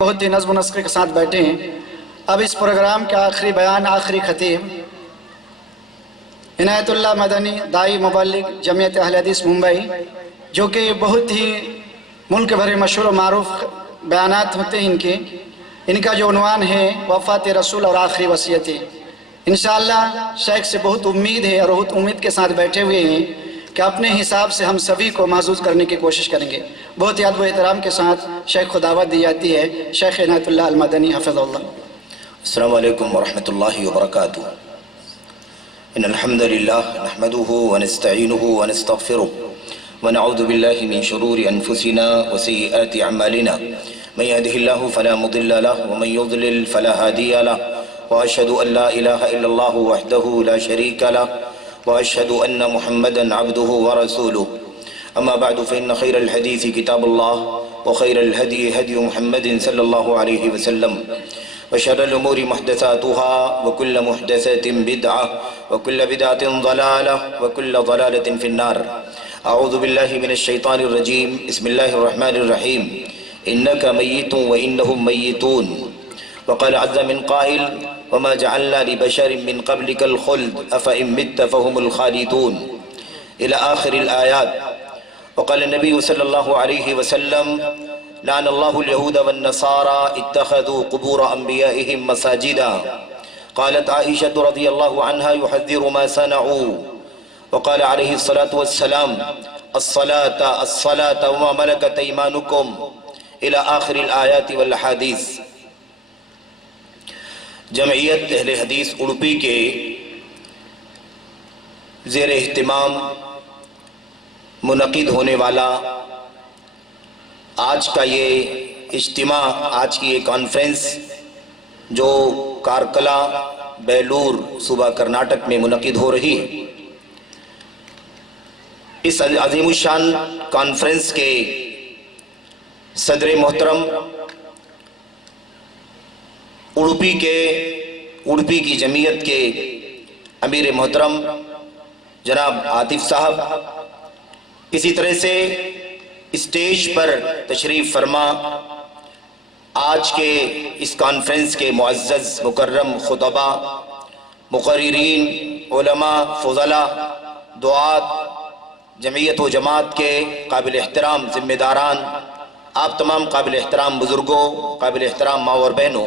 بہت ہی نظم و نسق کے ساتھ بیٹھے ہیں۔ اب اس پروگرام کا آخری بیان آخری خطیب عنایت اللہ مدنی دائی مبلغ جمعیت اہل حدیث ممبئی، جو کہ بہت ہی ملک بھر مشہور و معروف بیانات ہوتے ہیں ان کا جو عنوان ہے وفات رسول اور آخری وصیتیں۔ انشاءاللہ شیخ سے بہت امید ہے اور بہت امید کے ساتھ بیٹھے ہوئے ہیں کہ اپنے حساب سے ہم سبھی کو محظوظ کرنے کی کوشش کریں گے۔ بہت ہی ادب و احترام کے ساتھ شیخ کو دعوت دی جاتی ہے۔ شیخ عنایت اللہ المدنی حفظ اللہ۔ السلام علیکم ورحمۃ اللہ وبرکاتہ۔ ان الحمد للہ نحمده ونستعینه ونستغفره ونعوذ باللہ من شرور انفسنا وسیئات اعمالنا من يهده الله فلا مضل له ومن يضلل فلا هادي له واشهد ان لا اله الا الله وحده لا شريك له واشهد ان محمدا عبده ورسوله اما بعد فان خير الحديث كتاب الله وخير الهدي هدي محمد صلى الله عليه وسلم وشر الأمور محدثاتها وكل محدثة بدعة وكل بدعة ضلالة وكل ضلالة في النار۔ أعوذ بالله من الشيطان الرجيم، بسم الله الرحمن الرحيم، إنك ميت وإنهم ميتون، وقال عز من قائل وما جعلنا لبشر من قبلك الخلد أفإن مت فهم الخالدون إلى آخر الآيات۔ وقال النبي صلى الله عليه وسلم لعن الله اليهود والنصارى اتخذوا قبور انبيائهم مساجدا۔ قالت عائشة رضي الله عنها يحذر ما صنعوا، وقال عليه الصلاة والسلام الصلاة الصلاة وما ملكت ايمانكم الى آخر الآيات والاحاديث۔ جمعیت اہل حدیث اڑپی کے زیر اہتمام منعقد ہونے والا آج کا یہ اجتماع، آج کی یہ کانفرنس جو کارکلا بیلور صوبہ کرناٹک میں منعقد ہو رہی ہے، اس عظیم الشان کانفرنس کے صدر محترم اڑپی کی جمعیت کے امیر محترم جناب عاطف صاحب، اسی طرح سے اسٹیج پر تشریف فرما آج کے اس کانفرنس کے معزز مکرم خطباء، مقررین، علماء، فضلاء، دعات، جمعیت و جماعت کے قابل احترام ذمہ داران، آپ تمام قابل احترام بزرگوں، قابل احترام ماں اور بہنوں،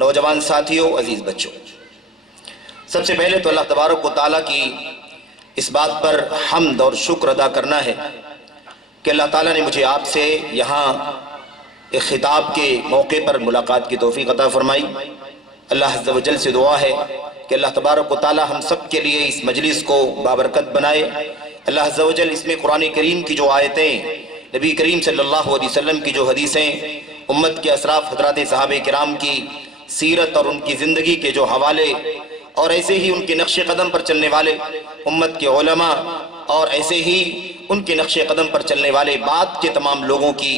نوجوان ساتھیوں، عزیز بچوں، سب سے پہلے تو اللہ تبارک و تعالیٰ کی اس بات پر حمد اور شکر ادا کرنا ہے کہ اللہ تعالیٰ نے مجھے آپ سے یہاں ایک خطاب کے موقع پر ملاقات کی توفیق عطا فرمائی۔ اللہ عز و جل سے دعا ہے کہ اللہ تبارک و تعالیٰ ہم سب کے لیے اس مجلس کو بابرکت بنائے۔ اللہ عز و جل اس میں قرآن کریم کی جو آیتیں، نبی کریم صلی اللہ علیہ وسلم کی جو حدیثیں، امت کے اسراف حضرات صحابہ کرام کی سیرت اور ان کی زندگی کے جو حوالے، اور ایسے ہی ان کے نقش قدم پر چلنے والے امت کے علماء، اور ایسے ہی ان کے نقش قدم پر چلنے والے بعد کے تمام لوگوں کی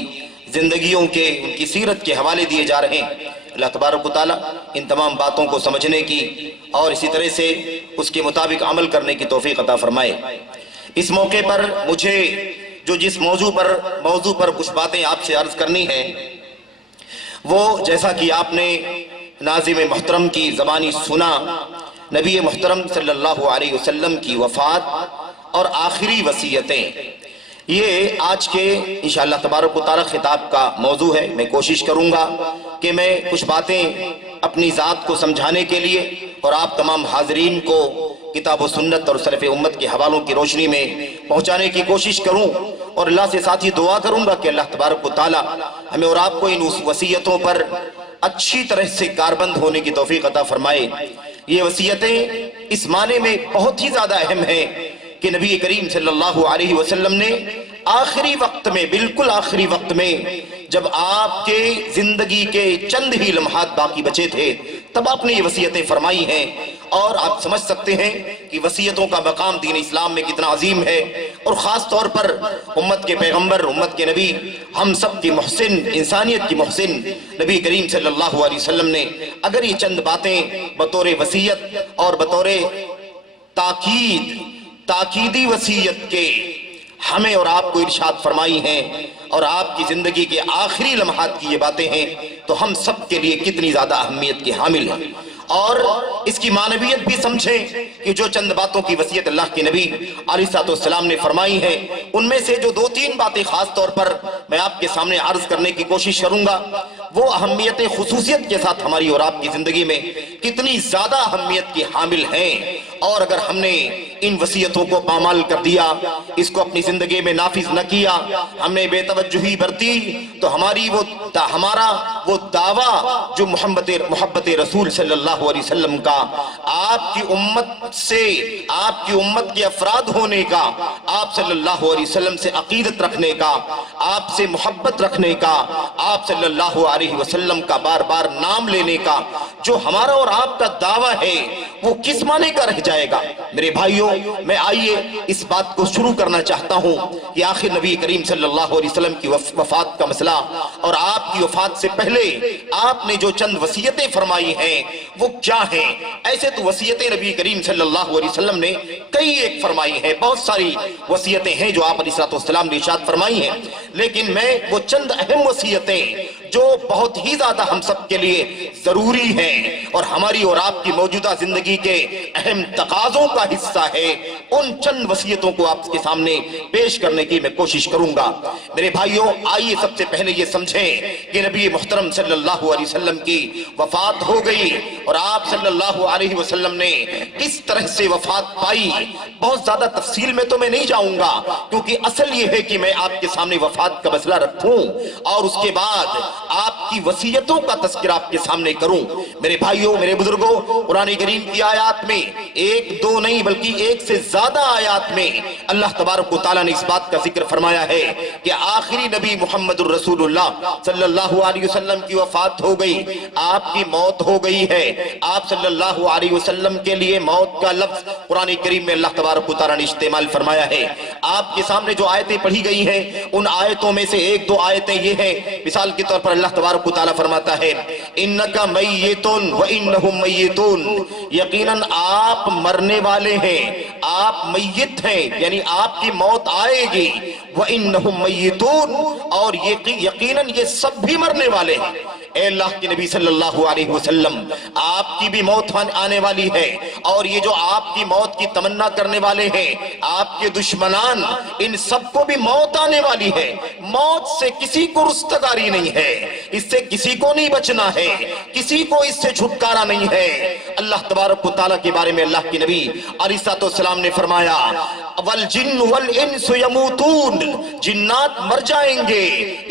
زندگیوں کے، ان کی سیرت کے حوالے دیے جا رہے ہیں۔ اللہ تبارک و تعالیٰ ان تمام باتوں کو سمجھنے کی اور اسی طرح سے اس کے مطابق عمل کرنے کی توفیق عطا فرمائے۔ اس موقع پر مجھے جو جس موضوع پر کچھ باتیں آپ سے عرض کرنی ہیں، وہ جیسا کہ آپ نے ناظم محترم کی زبانی سنا، نبی محترم صلی اللہ علیہ وسلم کی وفات اور آخری وصیتیں، یہ آج کے انشاءاللہ تبارک و تعالیٰ خطاب کا موضوع ہے۔ میں کوشش کروں گا کہ میں کچھ باتیں اپنی ذات کو سمجھانے کے لیے اور آپ تمام حاضرین کو کتاب و سنت اور سلف امت کے حوالوں کی روشنی میں پہنچانے کی کوشش کروں، اور اللہ سے ساتھ ہی دعا کروں گا کہ اللہ تبارک و تعالیٰ ہمیں اور آپ کو ان وصیتوں پر اچھی طرح سے کاربند ہونے کی توفیق عطا فرمائے۔ یہ وصیتیں اس معنی میں بہت ہی زیادہ اہم ہیں کہ نبی کریم صلی اللہ علیہ وسلم نے آخری وقت میں، بالکل آخری وقت میں، جب آپ کے زندگی کے چند ہی لمحات باقی بچے تھے، تب آپ نے یہ وصیتیں فرمائی ہیں، اور آپ سمجھ سکتے ہیں کہ وصیتوں کا مقام دین اسلام میں کتنا عظیم ہے، اور خاص طور پر امت کے پیغمبر، امت کے نبی، ہم سب کی محسن، انسانیت کی محسن نبی کریم صلی اللہ علیہ وسلم نے اگر یہ چند باتیں بطور وصیت اور بطور تاکیدی وصیت کے ہمیں اور آپ کو ارشاد فرمائی ہیں، اور آپ کی زندگی کے آخری لمحات کی یہ باتیں ہیں، تو ہم سب کے لیے کتنی زیادہ اہمیت کے حامل ہیں، اور اس کی معنویت بھی سمجھیں کہ جو چند باتوں کی وصیت اللہ کے نبی علیہ السلام نے فرمائی ہے، ان میں سے جو 2-3 باتیں خاص طور پر میں آپ کے سامنے عرض کرنے کی کوشش کروں گا، وہ اہمیت خصوصیت کے ساتھ ہماری اور آپ کی زندگی میں کتنی زیادہ اہمیت کی حامل ہیں، اور اگر ہم نے ان وصیتوں کو پامال کر دیا، اس کو اپنی زندگی میں نافذ نہ کیا، ہم نے بے توجہی برتی، تو ہمارا وہ دعویٰ جو محبت رسول صلی اللہ علیہ وسلم کا، آپ کی امت سے، آپ کی امت کے افراد ہونے کا، آپ صلی اللہ علیہ وسلم سے عقیدت رکھنے کا، آپ سے محبت رکھنے کا، آپ صلی اللہ علیہ وسلم کا بار بار نام لینے کا جو ہمارا اور آپ کا دعویٰ ہے، وہ کس معنی کا رہ جائے گا؟ میرے بھائیوں، میں آئیے اس بات کو شروع کرنا چاہتا ہوں کہ آخر نبی کریم صلی اللہ علیہ وسلم کی وفات کا مسئلہ، اور آپ کی وفات سے پہلے آپ نے جو چند وصیتیں فرمائی ہیں وہ کیا ہیں؟ ایسے تو وصیتیں نبی کریم صلی اللہ علیہ وسلم نے کئی ایک فرمائی ہیں، بہت ساری وصیتیں ہیں جو آپ علیہ السلام نے ارشاد فرمائی ہیں، لیکن میں وہ چند اہم وصیتیں جو بہت ہی زیادہ ہم سب کے لیے ضروری ہیں اور ہماری اور آپ کی موجودہ زندگی کے اہم تقاضوں کا حصہ ہے، ان چند وصیتوں کو آپ کے سامنے پیش کرنے کی میں کوشش کروں گا۔ میرے بھائیوں، آئیے سب سے پہلے یہ سمجھیں کہ نبی محترم صلی اللہ علیہ وسلم کی وفات ہو گئی، اور آپ صلی اللہ علیہ وسلم نے کس طرح سے وفات پائی۔ بہت زیادہ تفصیل میں تو میں نہیں جاؤں گا، کیونکہ اصل یہ ہے کہ میں آپ کے سامنے وفات کا مسئلہ رکھوں اور اس کے بعد آپ کی وصیتوں کا تذکرہ آپ کے سامنے کروں۔ میرے بھائیوں، میرے بزرگوں، قرآن کریم کی آیات میں 1-2 نہیں بلکہ 1 سے زیادہ آیات میں اللہ تبارک و تعالیٰ نے اس بات کا ذکر فرمایا ہے کہ آخری نبی محمد الرسول اللہ صلی اللہ علیہ وسلم کی وفات ہو گئی، آپ کی موت ہو گئی ہے۔ آپ صلی اللہ علیہ وسلم کے لیے موت کا لفظ قرآن کریم میں اللہ تبارک و تعالیٰ نے استعمال فرمایا ہے۔ آپ کے سامنے جو آیتیں پڑھی گئی ہیں، ان آیتوں میں سے 1-2 آیتیں یہ ہیں، مثال کے طور پر اللہ تبارک و تعالیٰ فرماتا ہے اِنَّكَ مَيِّتٌ وَإِنَّهُمْ مَيِّتُونَ، یقیناً آپ مرنے والے ہیں، آپ میت ہیں، یعنی آپ کی موت آئے گی، وَإِنَّهُمْ مَيِّتُونَ، اور یقیناً یہ سب بھی مرنے والے ہیں۔ اے اللہ کے نبی صلی اللہ علیہ وسلم، آپ کی بھی موت آنے والی ہے، اور یہ جو آپ کی موت کی تمنا کرنے والے ہیں، آپ کے دشمنان، ان سب کو بھی موت آنے والی ہے۔ موت سے کسی کو رستگاری نہیں ہے، اس سے کسی کو نہیں بچنا ہے، کسی کو اس سے چھٹکارا نہیں ہے۔ اللہ تبارک و تعالیٰ کے بارے میں اللہ کے نبی علیہ السلام نے فرمایا والجن والانس یموتون، جنات مر جائیں گے،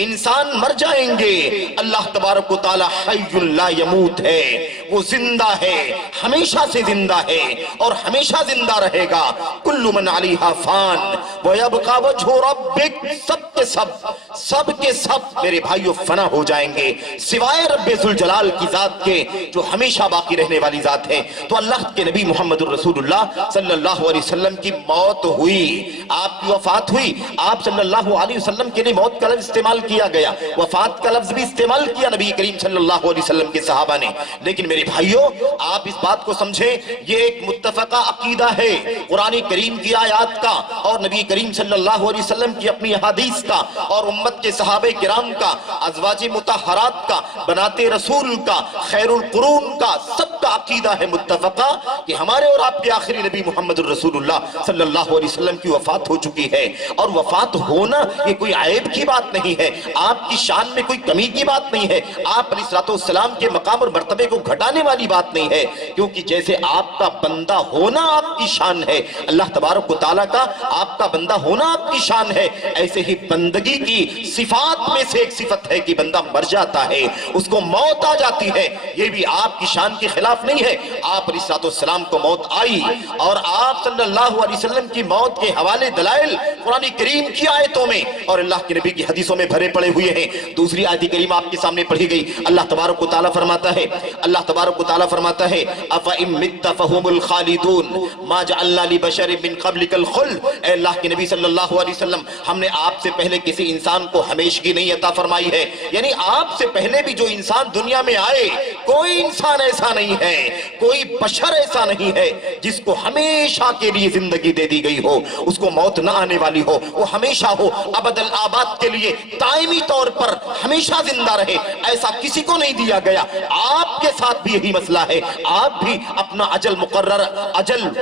انسان مر جائیں گے، اللہ تبارک و تعالیٰ حی لا یموت ہے، وہ زندہ ہے، ہمیشہ سے زندہ ہے اور ہمیشہ زندہ رہے گا۔ کل من علیہا فان ویبقى وجہ ربک، سب کے سب میرے بھائیو فنا ہو جائیں گے سوائے رب ذوالجلال کی ذات کے جو ہمیشہ باقی رہنے والی ذات ہے۔ تو اللہ کے نبی محمد الرسول اللہ صلی اللہ علیہ وسلم کی موت ہوئی، آپ کی وفات ہوئی، آپ صلی اللہ علیہ وسلم کے لیے موت کا لفظ استعمال کیا گیا، وفات کا لفظ بھی استعمال کیا نبی کریم صلی اللہ علیہ وسلم کے صحابہ نے، لیکن میرے بھائیوں آپ اس بات کو سمجھیں، یہ ایک متفقہ عقیدہ ہے قرآن کریم کی آیات کا اور نبی کریم صلی اللہ علیہ وسلم کی اپنی احادیث کا اور امت کے صحابہ کرام کا، ازواج مطہرات کا، بنات رسول کا، خیر القرون کا، سب کا عقیدہ ہے متفقہ کہ ہمارے اور آپ کے آخری نبی محمد الرسول اللہ صلی اللہ علیہ وسلم کی وفات ہو چکی ہے، اور وفات ہونا یہ کوئی عیب کی بات نہیں ہے، آپ کی شان میں کوئی کمی کی بات نہیں ہے، آپ علیہ السلام کے مقام اور مرتبے کو گھٹانے والی بات نہیں ہے، کیونکہ جیسے آپ کا بندہ ہونا آپ کی شان ہے، اللہ تبارک و تعالیٰ کا آپ کا بندہ ہونا آپ کی شان ہے، ایسے ہی بندگی کی صفات میں سے ایک صفت ہے کہ بندہ مر جاتا ہے، اس کو موت آ جاتی ہے، یہ بھی آپ کی شان کے خلاف نہیں ہے۔ آپ علیہ السلام کو موت آئی، اور آپ صلی اللہ علیہ وسلم کی موت کے حوالے دلائل قرآن کریم کی آیتوں میں اور اللہ کے نبی کی حدیثوں میں بھرے پڑے ہوئے ہیں۔ دوسری آیت کریمہ آپ کے سامنے پڑھی گئی، اللہ تبارک و تعالیٰ فرماتا ہے أَفَإِن مِتَّ فَهُمُ الْخَالِدُونَ مَا جَعَلْنَا لِبَشَرٍ مِّن قَبْلِكَ الْخُلْدَ، اے اللہ کے نبی صلی اللہ علیہ وسلم، ہم نے آپ سے پہلے کسی انسان کو ہمیشگی نہیں عطا فرمائی ہے، یعنی آپ سے پہلے بھی جو انسان دنیا میں آئے، کوئی انسان ایسا نہیں ہے، کوئی بشر ایسا نہیں ہے ہے جس کو ہمیشہ کے لیے زندگی دے دی گئی ہو، اس کو موت نہ آنے والی ہو، وہ ہمیشہ ہو، ابد الآباد کے لیے دائمی طور پر ہمیشہ زندہ رہے، ایسا کسی کو نہیں دیا گیا۔ آپ کے ساتھ بھی یہی مسئلہ ہے، آپ بھی اپنا اجل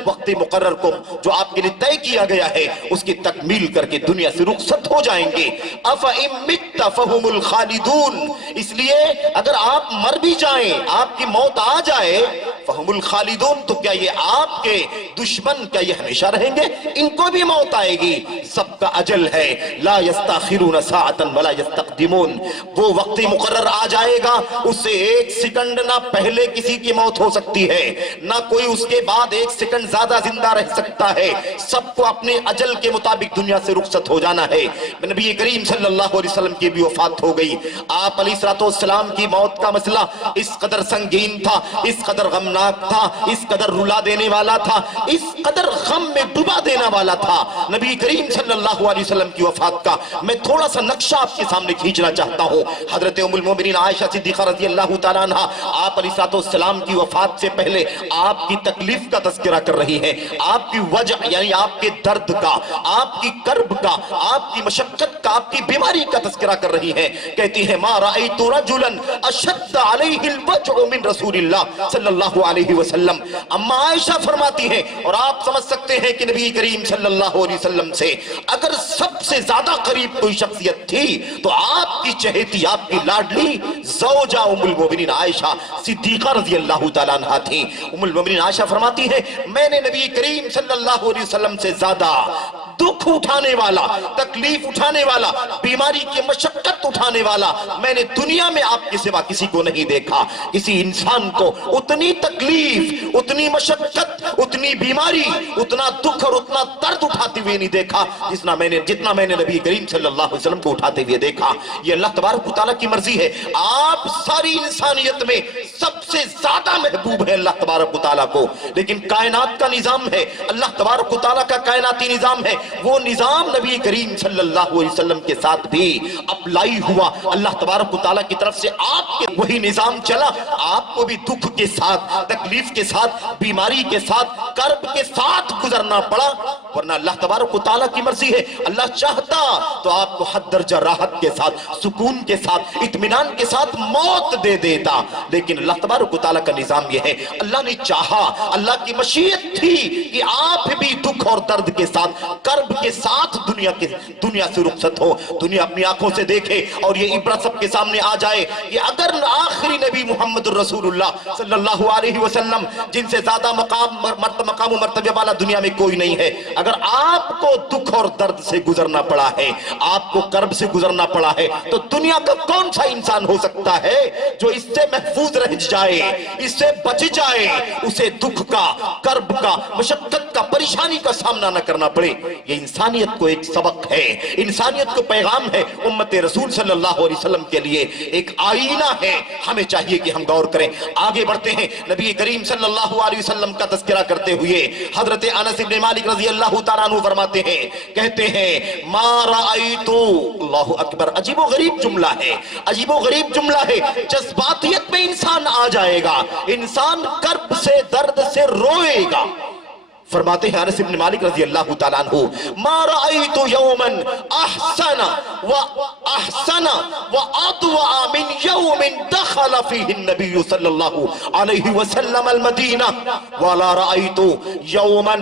وقت مقرر کو جو آپ کے لیے طے کیا گیا ہے اس کی تکمیل کر کے دنیا سے رخصت ہو جائیں گے۔ أَفَإِن مِتَّ فَهُمُ الْخَالِدُونَ، اس لیے اگر آپ مر بھی جائیں، آپ کی موت آ جائے، فَهُمُ الْخَالِدُونَ، تو کیا یہ آپ کے دشمن کیا یہ ہمیشہ رہیں گے؟ ان کو بھی موت آئے گی، سب کا اجل ہے۔ لا يستاخرون ساعة ولا يستقدمون، وہ وقت مقرر آ جائے گا، اس سے ایک سیکنڈ نہ پہلے کسی کی موت ہو سکتی ہے، نہ کوئی اس کے بعد ایک سیکنڈ زیادہ زندہ رہ سکتا ہے، سب کو اپنے اجل کے مطابق دنیا سے رخصت ہو جانا ہے۔ نبی کریم صلی اللہ علیہ وسلم کی بھی وفات ہو گئی۔ آپ علیہ السلام کی موت کا مسئلہ اس قدر سنگین تھا، اس قدر غمناک تھا، اس قدر رلا دینے والا تھا، اس قدر غم میں ڈبا دینے والا تھا نبی کریم صلی اللہ علیہ وسلم کی وفات کا۔ میں تھوڑا سا نقشہ آپ کے سامنے کھینچنا چاہتا ہوں۔ حضرت ام المومنین عائشہ صدیقہ رضی اللہ تعالیٰ عنہ آپ علیہ السلام کی وفات سے پہلے آپ کی تکلیف کا تذکرہ کر رہی ہیں، آپ کی وجع یعنی آپ کے درد کا، آپ کی کرب کا، آپ کی مشقت کا، آپ کی بیماری کا تذکرہ کر رہی ہیں۔ کہتی ہیں ما رأیت رجلا اشد علیہ الوجع من رسول اللہ صلی اللہ علیہ وسلم۔ اما عائشہ فرماتی ہیں، اور آپ سمجھ سکتے ہیں کہ نبی کریم صلی اللہ علیہ وسلم سے اگر سب سے زیادہ قریب کوئی شخصیت تھی تو آپ کی چہیتی، آپ کی لاڈلی زوجہ ام المومنین عائشہ صدیقہ رضی اللہ تعالیٰ عنہ تھی۔ ام المومنین عائشہ فرماتی ہیں میں نے نبی کریم صلی اللہ علیہ وسلم سے زیادہ دکھ اٹھانے والا، تکلیف اٹھانے والا، بیماری کی مشقت اٹھانے والا میں نے دنیا میں آپ کے سوا کسی کو نہیں دیکھا۔ کسی انسان کو اتنی تکلیف، اتنی مشقت، اتنی بیماری، اتنا دکھ اور اتنا درد اٹھاتے ہوئے نہیں دیکھا جتنا میں نے نبی کریم صلی اللہ علیہ وسلم کو اٹھاتے ہوئے دیکھا۔ یہ اللہ تبارک و تعالیٰ کی مرضی ہے۔ آپ ساری انسانیت میں سب سے زیادہ محبوب ہے اللہ تبارک و تعالیٰ کو، لیکن کائنات کا نظام ہے، اللہ تبارک و تعالیٰ کا کائناتی نظام ہے، وہ نظام نبی کریم صلی اللہ علیہ وسلم کے ساتھ بھی اپلائی ہوا۔ اللہ تبارک و تعالیٰ کی طرف سے آپ کے وہی نظام چلا، آپ کو بھی دکھ کے ساتھ، تکلیف کے ساتھ، بیماری کے ساتھ، کرب کے ساتھ گزرنا پڑا، ورنہ اللہ تبارک و تعالیٰ کی مرضی ہے، اللہ چاہتا تو آپ کو حد درجہ راحت کے ساتھ، سکون کے ساتھ، اطمینان کے ساتھ موت دے دیتا، لیکن اللہ تبارک و تعالیٰ کا نظام یہ ہے، اللہ نے چاہا، اللہ کی مشیت تھی کہ آپ بھی دکھ اور درد کے ساتھ، کرب کے ساتھ دنیا سے رخصت ہو، دنیا اپنی آنکھوں سے دیکھے، اور یہ عبرت سب کے سامنے آ جائے کہ اگر آخری نبی محمد الرسول اللہ صلی اللہ علیہ وسلم جن سے زیادہ مقام و مرتبہ والا دنیا میں کوئی نہیں ہے، اگر آپ کو دکھ اور درد سے گزرنا پڑا ہے، آپ کو کرب سے گزرنا پڑا ہے، تو دنیا کا کون سا انسان ہو سکتا ہے جو اس سے محفوظ رہ جائے، اس سے بچ جائے، اسے دکھ کا، کرب کا، مشقت کا، پریشانی کا سامنا نہ کرنا پڑے۔ یہ انسانیت کو ایک سبق ہے، انسانیت کو پیغام ہے، امت رسول صلی اللہ علیہ وسلم کے لیے ایک آئینہ ہے، ہمیں چاہیے کہ ہم غور کریں۔ آگے بڑھتے ہیں، نبی کریم صلی اللہ علیہ وسلم کا تذکرہ کرتے ہوئے حضرت انس بن مالک رضی اللہ تعالیٰ عنہ فرماتے ہیں، کہتے ہیں ما رأیتو، اللہ اکبر، عجیب و غریب جملہ ہے، عجیب و غریب جملہ ہے، جذباتیت میں انسان آ جائے گا، انسان کرب سے، درد سے روئے گا۔ فرماتے ہیں انس بن مالک رضی اللہ تعالیٰ عنہ ما رأیت یوما احسن واطوع من یوم دخل فیہ النبی صلی اللہ علیہ وسلم المدینہ ولا رأیت یوما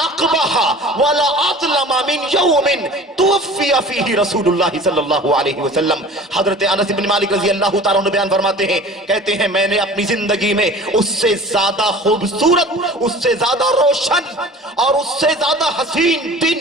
اقبح ولا اظلم من یوم توفی فیہ رسول اللہ صلی اللہ علیہ وسلم۔ حضرت انس بن مالک رضی اللہ تعالیٰ عنہ بیان فرماتے ہیں، کہتے ہیں میں نے اپنی زندگی میں اس سے زیادہ خوبصورت، اس سے زیادہ روشن اور اس سے زیادہ حسین دن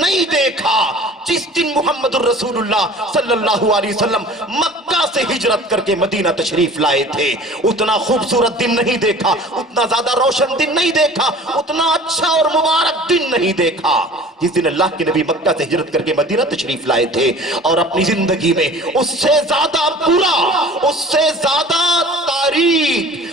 نہیں دیکھا جس دن محمد الرسول اللہ صلی اللہ علیہ وسلم مکہ سے ہجرت کر کے مدینہ تشریف لائے تھے۔ اتنا خوبصورت دن نہیں دیکھا، اتنا زیادہ روشن دن نہیں دیکھا، اتنا اچھا اور مبارک دن نہیں دیکھا جس دن اللہ کے نبی مکہ سے ہجرت کر کے مدینہ تشریف لائے تھے، اور اپنی زندگی میں اس سے زیادہ برا، اس سے زیادہ تاریک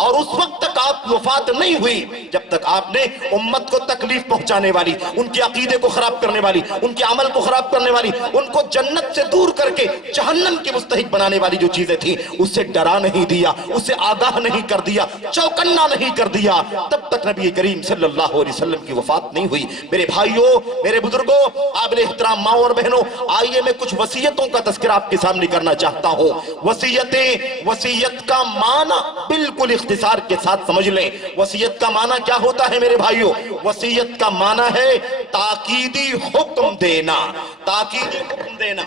اور اس وقت تک آپ کی وفات نہیں ہوئی جب تک آپ نے امت کو تکلیف پہنچانے والی، ان کے عقیدے کو خراب کرنے والی، ان کے عمل کو خراب کرنے والی، ان کو جنت سے دور کر کے جہنم کے مستحق بنانے والی جو چیزیں تھیں اسے ڈرا نہیں دیا، اسے آگاہ نہیں کر دیا، چوکنا نہیں کر دیا، تب تک نبی کریم صلی اللہ علیہ وسلم کی وفات نہیں ہوئی۔ میرے بھائیوں، میرے بزرگوں، قابل احترام ماں اور بہنوں، آئیے میں کچھ وصیتوں کا تذکرہ آپ کے سامنے کرنا چاہتا ہوں۔ وصیت کا معنی بالکل اختصار کے ساتھ سمجھ لیں۔ وصیت کا معنی کیا ہوتا ہے میرے بھائیوں؟ وصیت کا معنی ہے تاکیدی حکم دینا، تاکیدی حکم دینا۔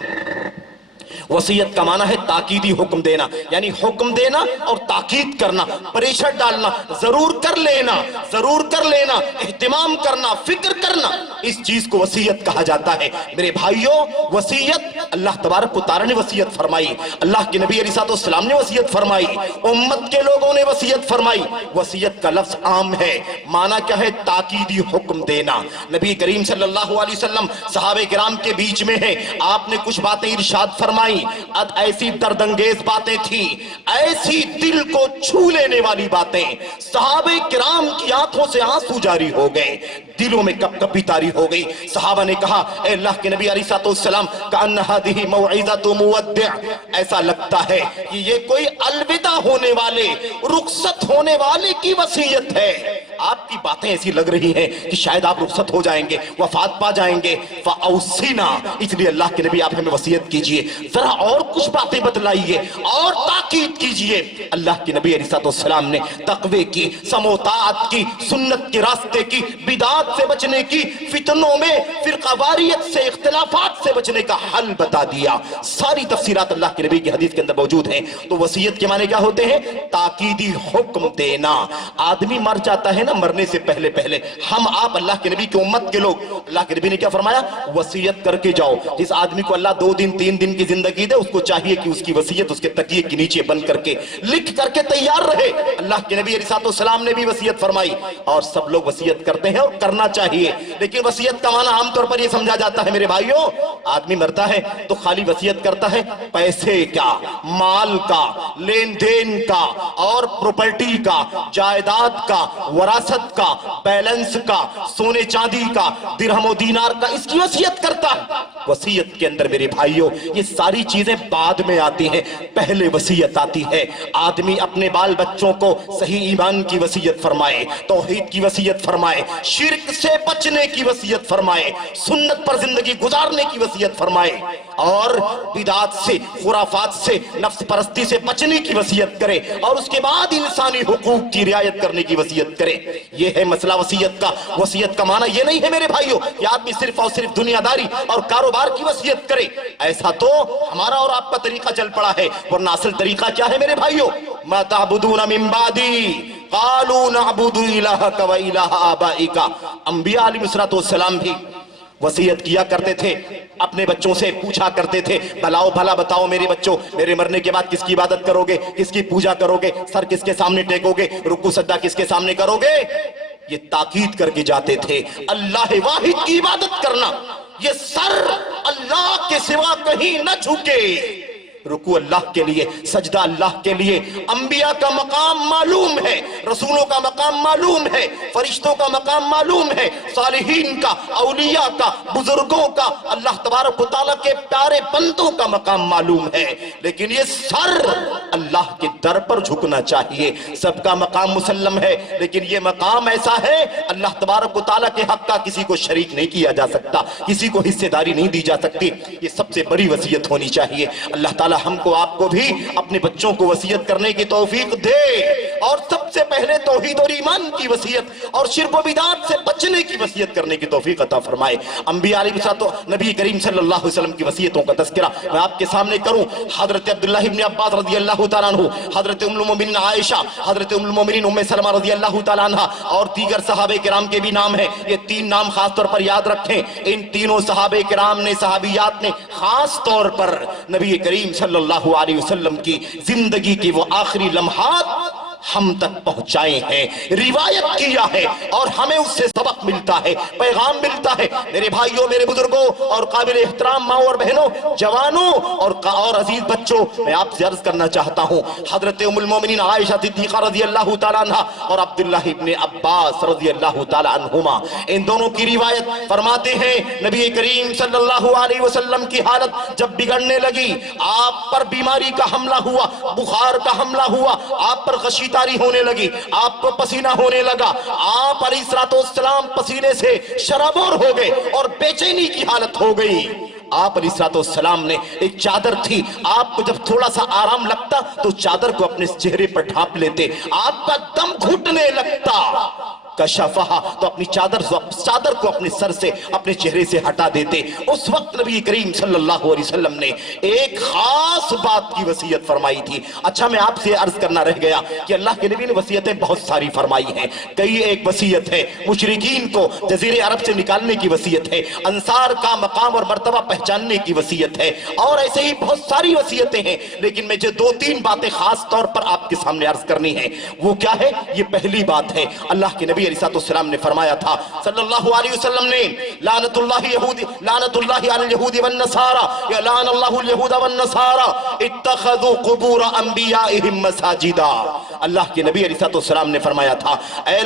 وصیت کا معنی ہے تاکیدی حکم دینا، یعنی حکم دینا اور تاکید کرنا، پریشر ڈالنا، ضرور کر لینا، ضرور کر لینا، اہتمام کرنا، فکر کرنا، اس چیز کو وصیت کہا جاتا ہے۔ میرے بھائیوں، وصیت اللہ تبارک و تعالی نے وصیت فرمائی، اللہ کے نبی علیہ السلام نے وصیت فرمائی، امت کے لوگوں نے وصیت فرمائی۔ وصیت کا لفظ عام ہے، معنی کیا ہے؟ تاکیدی حکم دینا۔ نبی کریم صلی اللہ علیہ وسلم صحابہ کرام کے بیچ میں ہیں، آپ نے کچھ باتیں ارشاد فرمائی، ایسی درد انگیز باتیں تھیں، ایسی دل کو چھو لینے والی باتیں، صحابہ کرام کی آنکھوں سے آنسو جاری ہو گئے، دلوں میں کپ کپی طاری ہو گئی۔ صحابہ نے کہا، اے اللہ کے نبی علیہ السلام، کأن هذه موعظة مودع، ایسا لگتا ہے کہ یہ کوئی الوداع ہونے والے، رخصت ہونے والے کی وصیت ہے۔ آپ کی باتیں ایسی لگ رہی ہیں کہ شاید آپ رخصت ہو جائیں گے، وفات پا جائیں گے۔ فَأَوْصِنَا، اس لیے اللہ کے نبی آپ ہمیں وصیت کیجئے، ذرا اور کچھ باتیں بتلائیے اور تاکید کیجئے۔ اللہ کے نبی علیہ السلام نے تقوی کی، سموطاعت کی، سنت کے راستے کی، بدعات سے بچنے کی، فتنوں میں فرقہ واریت سے، اختلافات سے بچنے کا حل بتا دیا۔ ساری تفسیرات اللہ کے نبی کی حدیث کے اندر موجود ہیں۔ تو وصیت کے معنی کیا ہوتے ہیں؟ تاکیدی حکم دینا۔ آدمی مر جاتا ہے نا، مرنے سے پہلے ہم آپ اللہ کے نبی کی امت کے لوگ، اللہ کے نبی نے کیا فرمایا؟ وصیت کر کے جاؤ۔ جس آدمی کو اللہ 2 دن 3 دن کی زندگی دے، اس کو چاہیے کہ اس کی وصیت اس کے تکیے کے نیچے بند کر کے لکھ کر کے تیار رہے۔ اللہ کے نبی علیہ السلام نے بھی وصیت فرمائی، اور سب لوگ وصیت کرتے ہیں اور کرنا چاہیے۔ لیکن وصیت کا معنی عام طور پر یہ سمجھا جاتا ہے میرے بھائیوں، آدمی مرتا ہے تو خالی وصیت کرتا ہے پیسے کا، مال کا، لین دین کا، اور پروپرٹی کا، جائیداد کا، وراثت کا، بیلنس کا، سونے چاندی کا، درہم و دینار کا، اس کی وصیت کرتا ہے۔ وصیت کے اندر میرے بھائیوں یہ ساری چیزیں بعد میں آتی ہیں، پہلے وصیت آتی ہے۔ آدمی اپنے بال بچوں کو صحیح ایمان کی وصیت فرمائے، توحید کی وصیت فرمائے، شرک سے بچنے کی وصیت فرمائے، سنت پر زندگی گزارنے کی وصیت فرمائے، اور بدعات سے، خرافات سے، نفس پرستی سے بچنے کی وصیت کرے، اور اس کے بعد انسانی حقوق کی رعایت کرنے کی وصیت کرے۔ یہ ہے مسئلہ وصیت کا۔ وصیت کا معنی یہ نہیں ہے میرے بھائیوں کہ آدمی صرف اور صرف دنیا داری اور کاروبار کی وصیت کرے۔ ایسا تو ہمارا اور آپ کا طریقہ چل پڑا ہے، ورنہ اصل طریقہ کیا ہے میرے بھائیوں؟ ما تعبدون من بعدی قالوا نعبد الہک و الہ آبائک۔ انبیاء علیہ السلام بھی وصیت کیا کرتے تھے، اپنے بچوں سے پوچھا کرتے تھے، بھلا بتاؤ میرے بچوں، میرے مرنے کے بعد کس کی عبادت کرو گے، کس کی پوجا کرو گے، سر کس کے سامنے ٹیکو گے، رکوع سجدہ کس کے سامنے کرو گے؟ یہ تاکید کر کے جاتے تھے، اللہ واحد کی عبادت کرنا، یہ سر اللہ کے سوا کہیں نہ جھکے، رکوع اللہ کے لیے، سجدہ اللہ کے لیے۔ انبیاء کا مقام معلوم ہے، رسولوں کا مقام معلوم ہے، فرشتوں کا مقام معلوم ہے، صالحین کا، اولیاء کا، بزرگوں کا، اللہ تبارک و تعالیٰ کے پیارے بندوں کا مقام معلوم ہے، لیکن یہ سر اللہ کے در پر جھکنا چاہیے۔ سب کا مقام مسلم ہے، لیکن یہ مقام ایسا ہے، اللہ تبارک و تعالیٰ کے حق کا کسی کو شریک نہیں کیا جا سکتا، کسی کو حصے داری نہیں دی جا سکتی۔ یہ سب سے بڑی وصیت ہونی چاہیے۔ اللہ تعالیٰ ہم کو، آپ کو بھی اپنے بچوں کو وصیت کرنے کی توفیق دے، اور سب سے پہلے توحید اور ایمان کی وصیت اور شرک و بدعات سے بچنے کی وصیت کرنے کی توفیق عطا فرمائے۔ انبیاء علیہ نبی کریم صلی اللہ علیہ وسلم کی وصیتوں کا تذکرہ میں آپ کے سامنے کروں۔ حضرت عبداللہ ابن عباس رضی اللہ تعالیٰ عنہ، حضرت ام المومنین عائشہ، حضرت ام المومنین ام سلمہ رضی اللہ تعالیٰ عنہ، اور دیگر صحابہ کرام کے بھی نام ہیں۔ یہ 3 نام خاص طور پر یاد رکھیں، ان تینوں صحابہ کرام نے، صحابیات نے خاص طور پر نبی کریم صلی اللہ علیہ وسلم کی زندگی کی وہ آخری لمحات ہم تک پہنچائے ہیں، روایت کیا ہے، اور ہمیں اس سے سبق ملتا ہے، پیغام ملتا ہے۔ میرے بھائیوں، میرے بزرگوں اور قابل احترام ماں اور بہنوں، جوانوں اور عزیز بچوں، میں آپ سے عرض کرنا چاہتا ہوں، حضرت ام المومنین عائشہ صدیقہ رضی اللہ تعالیٰ عنہ اور عبداللہ ابن عباس رضی اللہ تعالیٰ عنہما، ان دونوں کی روایت فرماتے ہیں نبی کریم صلی اللہ علیہ وسلم کی حالت جب بگڑنے لگی، آپ پر بیماری کا حملہ ہوا، بخار کا حملہ ہوا، آپ پر غشی طاری ہونے لگی، آپ کو پسینہ ہونے لگا، آپ علیہ السلام پسینے سے شرابور ہو گئے اور بے چینی کی حالت ہو گئی۔ آپ علیہ السلام نے ایک چادر تھی، آپ کو جب تھوڑا سا آرام لگتا تو چادر کو اپنے چہرے پر ڈھانپ لیتے، آپ کا دم گھٹنے لگتا، کشفہا تو اپنی چادر کو اپنے سر سے اپنے چہرے سے ہٹا دیتے۔ اس وقت نبی کریم صلی اللہ علیہ وسلم نے ایک خاص بات کی وصیت فرمائی تھی۔ اچھا، میں آپ سے عرض کرنا رہ گیا کہ اللہ کے نبی نے وصیتیں بہت ساری فرمائی ہیں۔ کئی ایک وصیت ہے مشرکین کو جزیرے عرب سے نکالنے کی وصیت ہے، انصار کا مقام اور مرتبہ پہچاننے کی وصیت ہے، اور ایسے ہی بہت ساری وصیتیں ہیں، لیکن مجھے دو تین باتیں خاص طور پر آپ کے سامنے عرض کرنی ہیں۔ وہ کیا ہے؟ یہ پہلی بات ہے، اللہ کے نبی علیہ السلام نے فرمایا تھا صلی اللہ علیہ وسلم نے، لعنت اللہ علی الیہود والنصارى، یا لعن اللہ الیہود والنصارى اتخذوا قبور انبیائہم مساجدا۔ اللہ کے نبی علیہ السلام نے فرمایا تھا، اے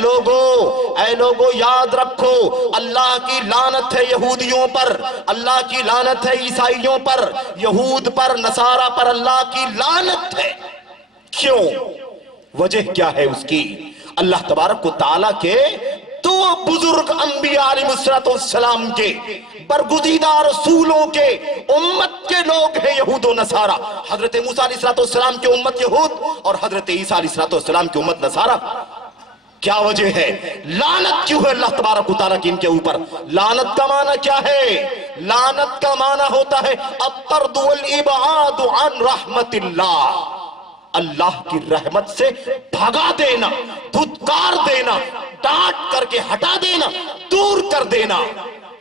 لوگو یاد رکھو، اللہ کی لعنت ہے یہودیوں پر، اللہ کی لعنت ہے عیسائیوں پر، یہود پر، نصارہ پر اللہ کی لعنت ہے۔ کیوں؟ وجہ کیا ہے اس کی؟ اللہ تبارک و تعالیٰ کے دو بزرگ انبیاء علیہ السلام کے برگزیدہ رسولوں کے امت کے لوگ ہیں یہود و نصارہ، حضرت موسیٰ علیہ السلام کی امت یہود اور حضرت عیسیٰ علیہ السلام کی امت نصارہ۔ کیا وجہ ہے؟ لعنت کیوں ہے اللہ تبارک و تعالیٰ کی ان کے اوپر؟ لعنت کا معنی کیا ہے؟ لعنت کا معنی ہوتا ہے الطرد والابعاد عن رحمت اللہ، اللہ کی رحمت سے بھگا دینا، دھتکار دینا، ڈانٹ کر کے ہٹا دینا، دور کر دینا۔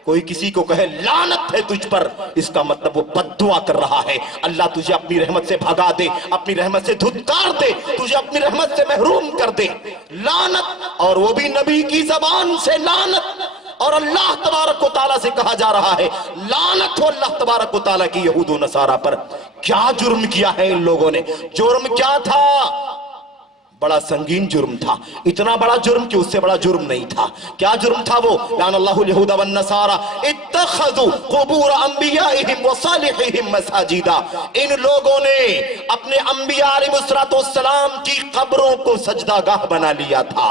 کوئی کسی کو کہے لعنت ہے تجھ پر، اس کا مطلب وہ بد دعا کر رہا ہے، اللہ تجھے اپنی رحمت سے بھگا دے، اپنی رحمت سے دھتکار دے، تجھے اپنی رحمت سے محروم کر دے۔ لعنت، اور وہ بھی نبی کی زبان سے لعنت، اور اللہ تبارک و تعالیٰ سے کہا جا رہا ہے لعنت ہو اللہ تبارک و تعالیٰ کی یہود و نصارہ پر۔ کیا جرم کیا ہے ان لوگوں نے؟ جرم کیا تھا؟ بڑا سنگین جرم تھا، اتنا بڑا جرم کہ اس سے بڑا جرم نہیں تھا۔ کیا جرم تھا وہ؟ لعن اللہ الیہود والنصارى اتخذوا قبور انبیائہم وصالحہم مساجدا۔ ان لوگوں نے اپنے انبیاء علیہ السلام کی قبروں کو سجدہ گاہ بنا لیا تھا۔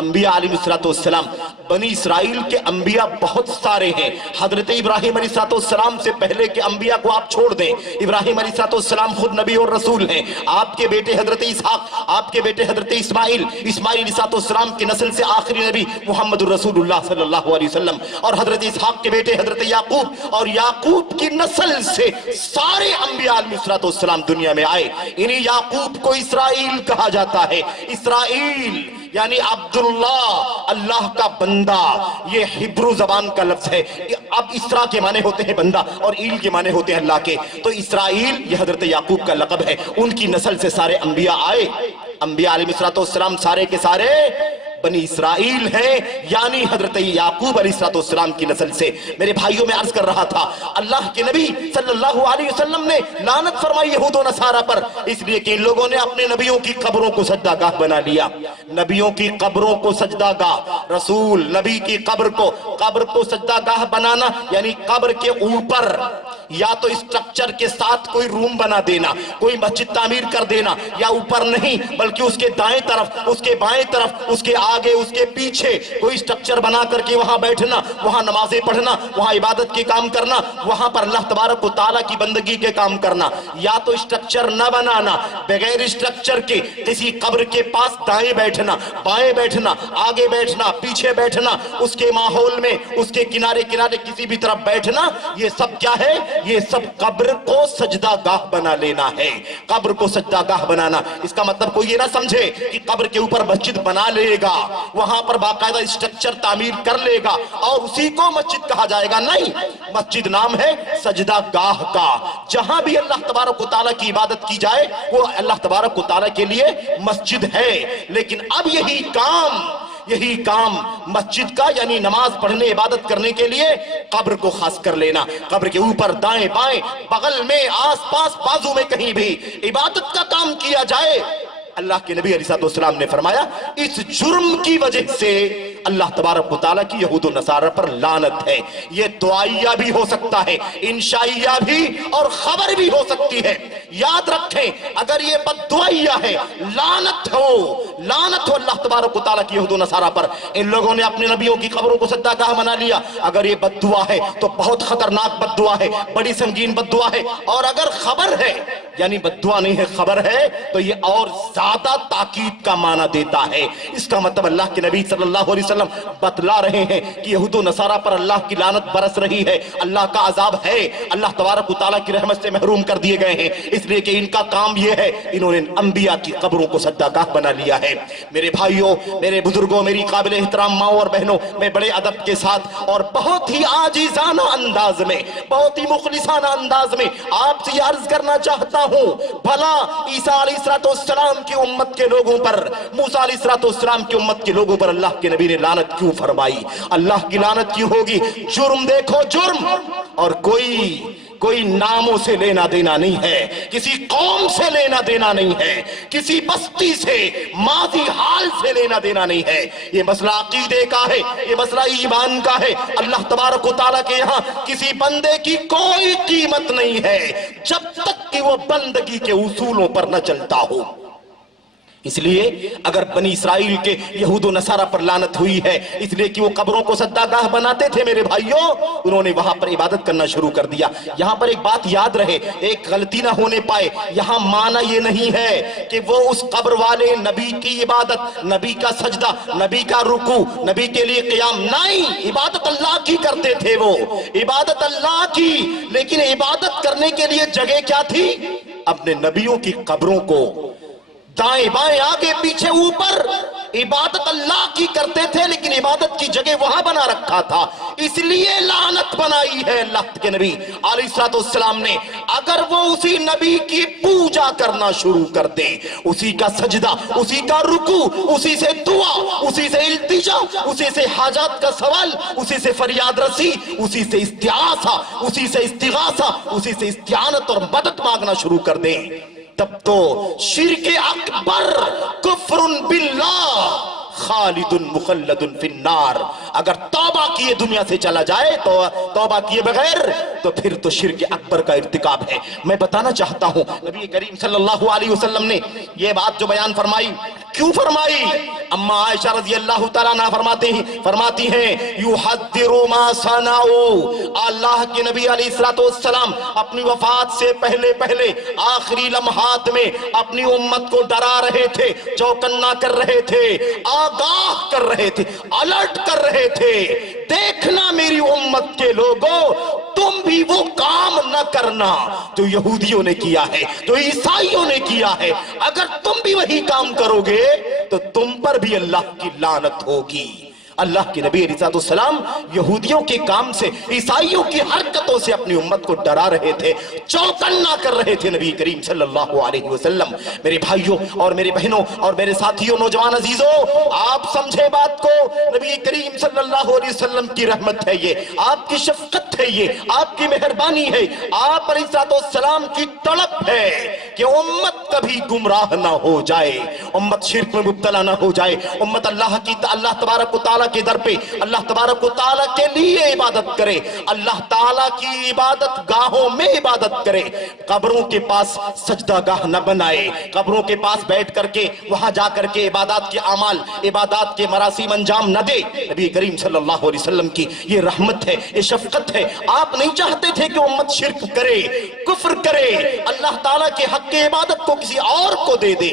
انبیاء علیہ السلام، بنی اسرائیل کے انبیاء بہت سارے ہیں، حضرت ابراہیم علیہ السلام سے پہلے کے انبیاء کو آپ چھوڑ دیں، ابراہیم علیہ السلام خود نبی اور رسول ہیں، آپ کے بیٹے حضرت اسحاق، آپ کے بیٹے حضرت اسماعیل علیہ السلام کی نسل سے آخری نبی محمد الرسول اللہ صلی اللہ علیہ وسلم، اور حضرت اسحاق کے بیٹے حضرت یعقوب، اور یعقوب کی نسل سے سارے انبیاء علیہ السلام دنیا میں آئے۔ انہی یعقوب کو اسرائیل کہا جاتا ہے۔ اسرائیل یعنی عبداللہ، اللہ کا بندہ، یہ ہبرو زبان کا لفظ ہے۔ اب اسرا کے معنی ہوتے ہیں بندہ اور ایل کے معنی ہوتے ہیں اللہ کے، تو اسرائیل یہ حضرت یعقوب کا لقب ہے۔ ان کی نسل سے سارے انبیاء آئے۔ انبیاء علیہ السلام سارے کے سارے بنی اسرائیل ہیں، یعنی حضرت یعقوب علیہ السلام کی نسل سے۔ میرے بھائیوں، میں عرض کر رہا تھا اللہ کے نبی صلی اللہ علیہ وسلم نے لعنت فرمائی یہود و نصارہ پر، اس لیے کہ ان لوگوں نے اپنے نبیوں کی قبروں کو سجدہ گاہ بنا لیا۔ نبیوں کی قبروں کو سجدہ گاہ، رسول نبی کی قبر کو سجدہ گاہ بنانا یعنی قبر کے اوپر یا تو اسٹرکچر کے ساتھ کوئی روم بنا دینا، کوئی مسجد تعمیر کر دینا، یا اوپر نہیں بلکہ اس کے دائیں طرف، اس کے بائیں طرف، اس کے آگے، اس کے پیچھے کوئی سٹرکچر بنا کر کے وہاں بیٹھنا، وہاں نمازیں پڑھنا، وہاں عبادت کے کام کرنا، وہاں پر اللہ تبارک و تعالیٰ کی بندگی کے کام کرنا۔ یا تو سٹرکچر نہ بنانا، بغیر سٹرکچر کے کسی قبر کے پاس دائیں بیٹھنا، بائیں بیٹھنا، آگے بیٹھنا، پیچھے بیٹھنا، اس کے ماحول میں، اس کے کنارے کنارے کسی بھی طرف بیٹھنا، یہ سب کیا ہے؟ یہ سب قبر کو سجدہ گاہ بنا لینا ہے. قبر کو سجدہ گاہ بنانا، اس کا مطلب کوئی یہ نہ سمجھے کہ قبر کے اوپر مسجد بنا لے گا، وہاں پر باقاعدہ اسٹرکچر تعمیر کر لے گا اور اسی کو مسجد کہا جائے گا. نہیں، مسجد نام ہے سجدہ گاہ کا. جہاں بھی اللہ تبارک و تعالیٰ کی عبادت کی جائے وہ اللہ تبارک و تعالیٰ کے لیے مسجد ہے. لیکن اب یہی کام مسجد کا، یعنی نماز پڑھنے عبادت کرنے کے لیے قبر کو خاص کر لینا. قبر کے اوپر دائیں بائیں بغل میں آس پاس بازو میں کہیں بھی عبادت کا کام کیا جائے، اللہ کے نبی علیہ السلام نے فرمایا اس جرم کی وجہ سے اللہ تبارک و تعالیٰ کی یہود و نصارہ پر لعنت ہے. یہ دعائیہ بھی ہو سکتا ہے، انشائیہ بھی اور خبر بھی ہو سکتی ہے. یاد رکھیں اگر یہ بد دعائیہ ہے، لعنت ہو اللہ تبارک و تعالیٰ کی یہود و نصارہ پر. ان لوگوں نے اپنے نبیوں کی قبروں کو سجدہ گاہ بنا لیا. اگر یہ بد دعا ہے تو بہت خطرناک بد دعا ہے، بڑی سنگین بد دعا ہے. اور اگر خبر ہے، یعنی بد دعا نہیں ہے خبر ہے، تو یہ اور زیادہ تاکید کا معنی دیتا ہے. اس کا مطلب اللہ کے نبی صلی اللہ علیہ وسلم بتلا رہے ہیں کہ یہود و نصارہ پر اللہ کی لعنت برس رہی ہے، اللہ کا عذاب ہے، اللہ تبارک و تعالیٰ کی رحمت سے محروم کر دیے گئے ہیں، اس لیے کہ ان کا کام یہ ہے انہوں نے انبیاء کی قبروں کو سجدہ گاہ بنا لیا ہے. میرے بھائیوں، میرے بزرگوں، میری قابل احترام ماؤں اور بہنوں، میں بڑے ادب کے ساتھ اور بہت ہی عاجزانہ انداز میں، بہت ہی مخلصانہ انداز میں آپ سے یہ عرض کرنا چاہتا ہوں، بھلا عیسیٰ علیہ السلام کی امت کے لوگوں پر، موسیٰ علیہ السلام کی امت کے لوگوں پر اللہ کے نبی نے لعنت کیوں فرمائی؟ اللہ کی لعنت کیوں ہوگی؟ جرم دیکھو، جرم، اور کوئی ناموں سے لینا دینا نہیں ہے، کسی قوم سے لینا دینا نہیں ہے، کسی بستی سے، ماضی حال سے لینا دینا نہیں ہے. یہ مسئلہ عقیدے کا ہے، یہ مسئلہ ایمان کا ہے. اللہ تبارک و تعالیٰ کے یہاں کسی بندے کی کوئی قیمت نہیں ہے جب تک کہ وہ بندگی کے اصولوں پر نہ چلتا ہو. اس لیے اگر بنی اسرائیل کے یہود و نصارہ پر لعنت ہوئی ہے اس لیے کہ وہ قبروں کو سجدہ گاہ بناتے تھے، میرے بھائیوں، انہوں نے وہاں پر عبادت کرنا شروع کر دیا. یہاں پر ایک بات یاد رہے، ایک غلطی نہ ہونے پائے، یہاں معنی یہ نہیں ہے کہ وہ اس قبر والے نبی کی عبادت، نبی کا سجدہ، نبی کا رکوع، نبی کے لیے قیام، نہیں، عبادت اللہ کی کرتے تھے، وہ عبادت اللہ کی. لیکن عبادت کرنے کے لیے جگہ کیا تھی؟ اپنے نبیوں کی قبروں کو دائیں بائیں آگے پیچھے اوپر عبادت اللہ کی کرتے تھے، لیکن عبادت کی جگہ وہاں بنا رکھا تھا. اس لیے لعنت بنائی ہے اللہ کے نبی علیہ السلام نے. اگر وہ اسی نبی کی پوجا کرنا شروع کر دے، اسی کا سجدہ، اسی کا رکوع، اسی سے دعا، اسی سے التجا، اسی سے حاجات کا سوال، اسی سے فریاد رسی، اسی سے استعاذہ، اسی سے استغاثہ، اسی سے استعانت اور مدد مانگنا شروع کر دیں، تب تو شرک اکبر، کفر باللہ، خالد مخلد فی النار. اگر توبہ کیے دنیا سے چلا جائے تو توبہ کیے بغیر تو پھر تو شرک اکبر کا ارتکاب ہے. میں بتانا چاہتا ہوں نبی کریم صلی اللہ علیہ وسلم نے یہ بات جو بیان فرمائی، کیوں فرمائی؟ اما عائشہ رضی اللہ تعالیٰ عنہ فرماتی ہیں یحذر ما صنعوا، اللہ کے نبی علیہ السلام اپنی وفات سے پہلے آخری لمحات میں اپنی امت کو ڈرا رہے تھے، چوکنا کر رہے تھے، آگاہ کر رہے تھے، الرٹ کر رہے تھے. دیکھنا میری امت کے لوگوں، تم بھی وہ کام نہ کرنا جو یہودیوں نے کیا ہے، جو عیسائیوں نے کیا ہے. اگر تم بھی وہی کام کرو گے تو تم پر بھی اللہ کی لعنت ہوگی. اللہ کے نبی علیہ السلام یہودیوں کے کام سے، عیسائیوں کی حرکتوں سے اپنی امت کو ڈرا رہے تھے، چوکنا کر رہے تھے نبی کریم صلی اللہ علیہ وسلم. میرے بھائیوں اور میرے بہنوں اور میرے ساتھیوں، نوجوان عزیزوں، آپ سمجھے بات کو. نبی کریم صلی اللہ علیہ وسلم کی رحمت ہے یہ، آپ کی شفقت ہے یہ، آپ کی مہربانی ہے، آپ علیہ السلام کی طلب ہے کہ امت کبھی گمراہ نہ ہو جائے، امت شرک میں مبتلا نہ ہو جائے، امت اللہ تبارک و تعالیٰ کے در پہ اللہ تبارک و تعالیٰ کے لیے عبادت کرے، اللہ تعالیٰ کی عبادت گاہوں میں عبادت کرے. قبروں کے پاس سجدہ گاہ نہ بنائے، قبروں کے پاس بیٹھ کر کے وہاں جا کر کے عبادات کے اعمال، عبادات کے مراسم انجام نہ دے. نبی کریم صلی اللہ علیہ وسلم کی یہ رحمت ہے، یہ شفقت ہے. آپ نہیں چاہتے تھے کہ امت شرک کرے، کفر کرے، اللہ تعالیٰ کے حق کی عبادت کو کسی اور کو دے دے.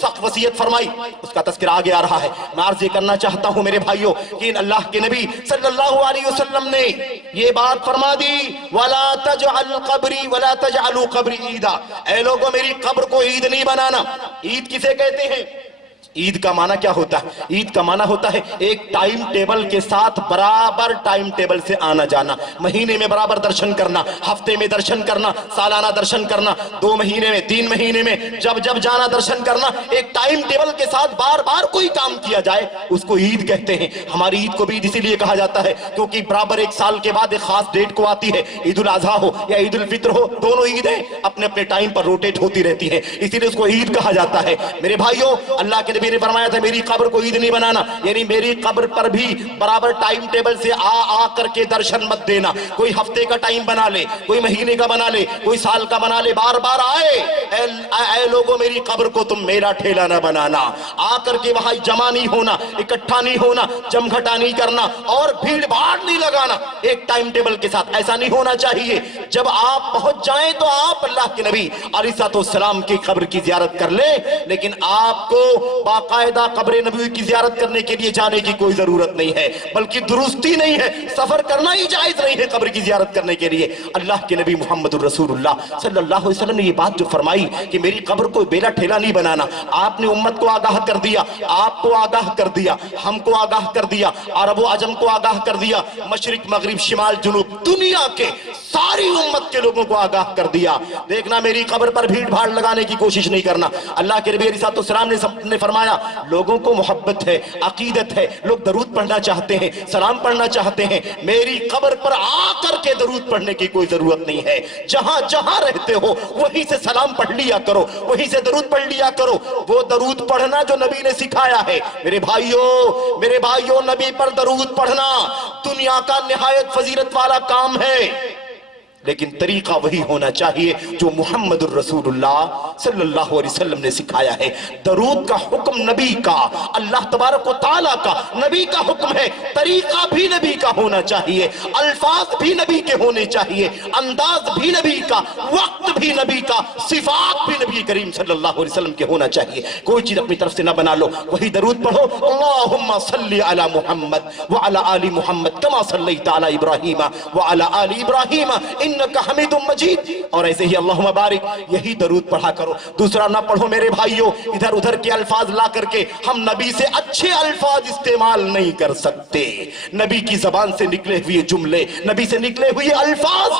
سخت وصیت فرمائی، اس کا تذکرہ آگے آ رہا ہے۔ میں عرض یہ کرنا چاہتا ہوں میرے بھائیوں کہ اللہ کے نبی صلی اللہ علیہ وسلم نے یہ بات فرما دی، وَلَا تَجْعَلْ قَبْرِي وَلَا تَجْعَلُوا قَبْرِي عِيدًا، اے لوگوں میری قبر کو عید نہیں بنانا۔ عید کسے کہتے ہیں؟ عید کا معنی کیا ہوتا ہے؟ عید کا معنی ہوتا ہے ایک ٹائم ٹیبل کے ساتھ برابر ٹائم ٹیبل سے آنا جانا، مہینے میں برابر درشن کرنا، ہفتے میں درشن کرنا، سالانہ درشن کرنا، 2 مہینے میں 3 مہینے میں جب جب جانا درشن کرنا، ایک ٹائم ٹیبل کے ساتھ بار بار کوئی کام کیا جائے اس کو عید کہتے ہیں۔ ہماری عید کو بھی عید اسی لیے کہا جاتا ہے کیونکہ برابر 1 سال کے بعد ایک خاص ڈیٹ کو آتی ہے، عید الاضحیٰ ہو یا عید الفطر ہو، دونوں عیدیں اپنے اپنے ٹائم پر روٹیٹ ہوتی رہتی ہیں، اسی لیے اس کو عید کہا جاتا ہے۔ میرے بھائیوں، اللہ کے نبی نے فرمایا تھا میری قبر کو عید نہیں بنانا، یعنی میری قبر پر بھی برابر ٹائم ٹیبل سے آ کر کے درشن مت دینا۔ کوئی ہفتے کا ٹائم بنا لے، کوئی مہینے کا بنا لے، کوئی سال کا بنا لے، بار بار آئے، اے لوگوں میری قبر کو تم میرا ٹھیلا نہ بنانا، آ کر کے وہاں جمع نہیں ہونا، اکٹھا نہیں ہونا، جمگھٹا نہیں کرنا اور بھیڑ بھاڑ نہیں لگانا، ایک ٹائم ٹیبل کے ساتھ ایسا نہیں ہونا چاہیے۔ جب آپ پہنچ جائیں تو آپ اللہ کے نبی علیہ السلام کی قبر کی زیارت کر لیں، لیکن آپ کو باقاعدہ قبر نبوی کی زیارت کرنے کے لیے جانے کی کوئی ضرورت نہیں ہے، بلکہ درستی نہیں ہے، سفر کرنا ہی جائز نہیں ہے قبر کی زیارت کرنے کے لیے۔ اللہ کے نبی محمد الرسول اللہ صلی اللہ علیہ وسلم نے یہ بات جو فرمائی کہ میری قبر کو بیلا ٹھیلا نہیں بنانا، آپ نے امت کو آگاہ کر دیا، آپ کو آگاہ کر دیا، ہم کو آگاہ کر دیا، عرب و عجم کو آگاہ کر دیا، مشرق مغرب شمال جنوب دنیا کے ساری امت کے لوگوں کو آگاہ کر دیا۔ دیکھنا میری قبر پر بھیڑ بھاڑ لگانے کی کوشش نہیں کرنا۔ اللہ کے نبی علیہ السلام نے فرمایا لوگوں کو محبت ہے، عقیدت ہے، لوگ درود پڑھنا چاہتے ہیں، سلام پڑھنا چاہتے ہیں، میری قبر پر آ کر کے درود پڑھنے کی کوئی ضرورت نہیں ہے۔ جہاں جہاں رہتے ہو وہیں سے سلام پڑھ لیا کرو، وہیں سے درود پڑھ لیا کرو، وہ درود پڑھنا جو نبی نے سکھایا ہے۔ میرے بھائیوں نبی پر درود پڑھنا دنیا کا نہایت فضیلت والا کام ہے، لیکن طریقہ وہی ہونا چاہیے جو محمد الرسول اللہ صلی اللہ علیہ وسلم نے سکھایا ہے۔ درود کا حکم نبی کا، اللہ تبارک و تعالیٰ کا، نبی کا حکم ہے، طریقہ بھی نبی کا ہونا چاہیے، الفاظ بھی نبی کے ہونے چاہیے، انداز بھی نبی کا، وقت بھی نبی کا، صفات بھی نبی کریم صلی اللہ علیہ وسلم کے ہونا چاہیے۔ کوئی چیز اپنی طرف سے نہ بنا لو، وہی درود پڑھو، اللہم صلی علی محمد وعلی آل محمد کما صلیت علی ابراہیم وعلی آل ابراہیم انکا حمید مجید، اور ایسے ہی اللہم بارک، یہی درود پڑھا کرو، دوسرا نہ پڑھو۔ میرے بھائیوں ادھر ادھر کے الفاظ لا کر کے ہم نبی سے اچھے الفاظ استعمال نہیں کر سکتے۔ نبی کی زبان سے نکلے ہوئے جملے، نبی سے نکلے ہوئے الفاظ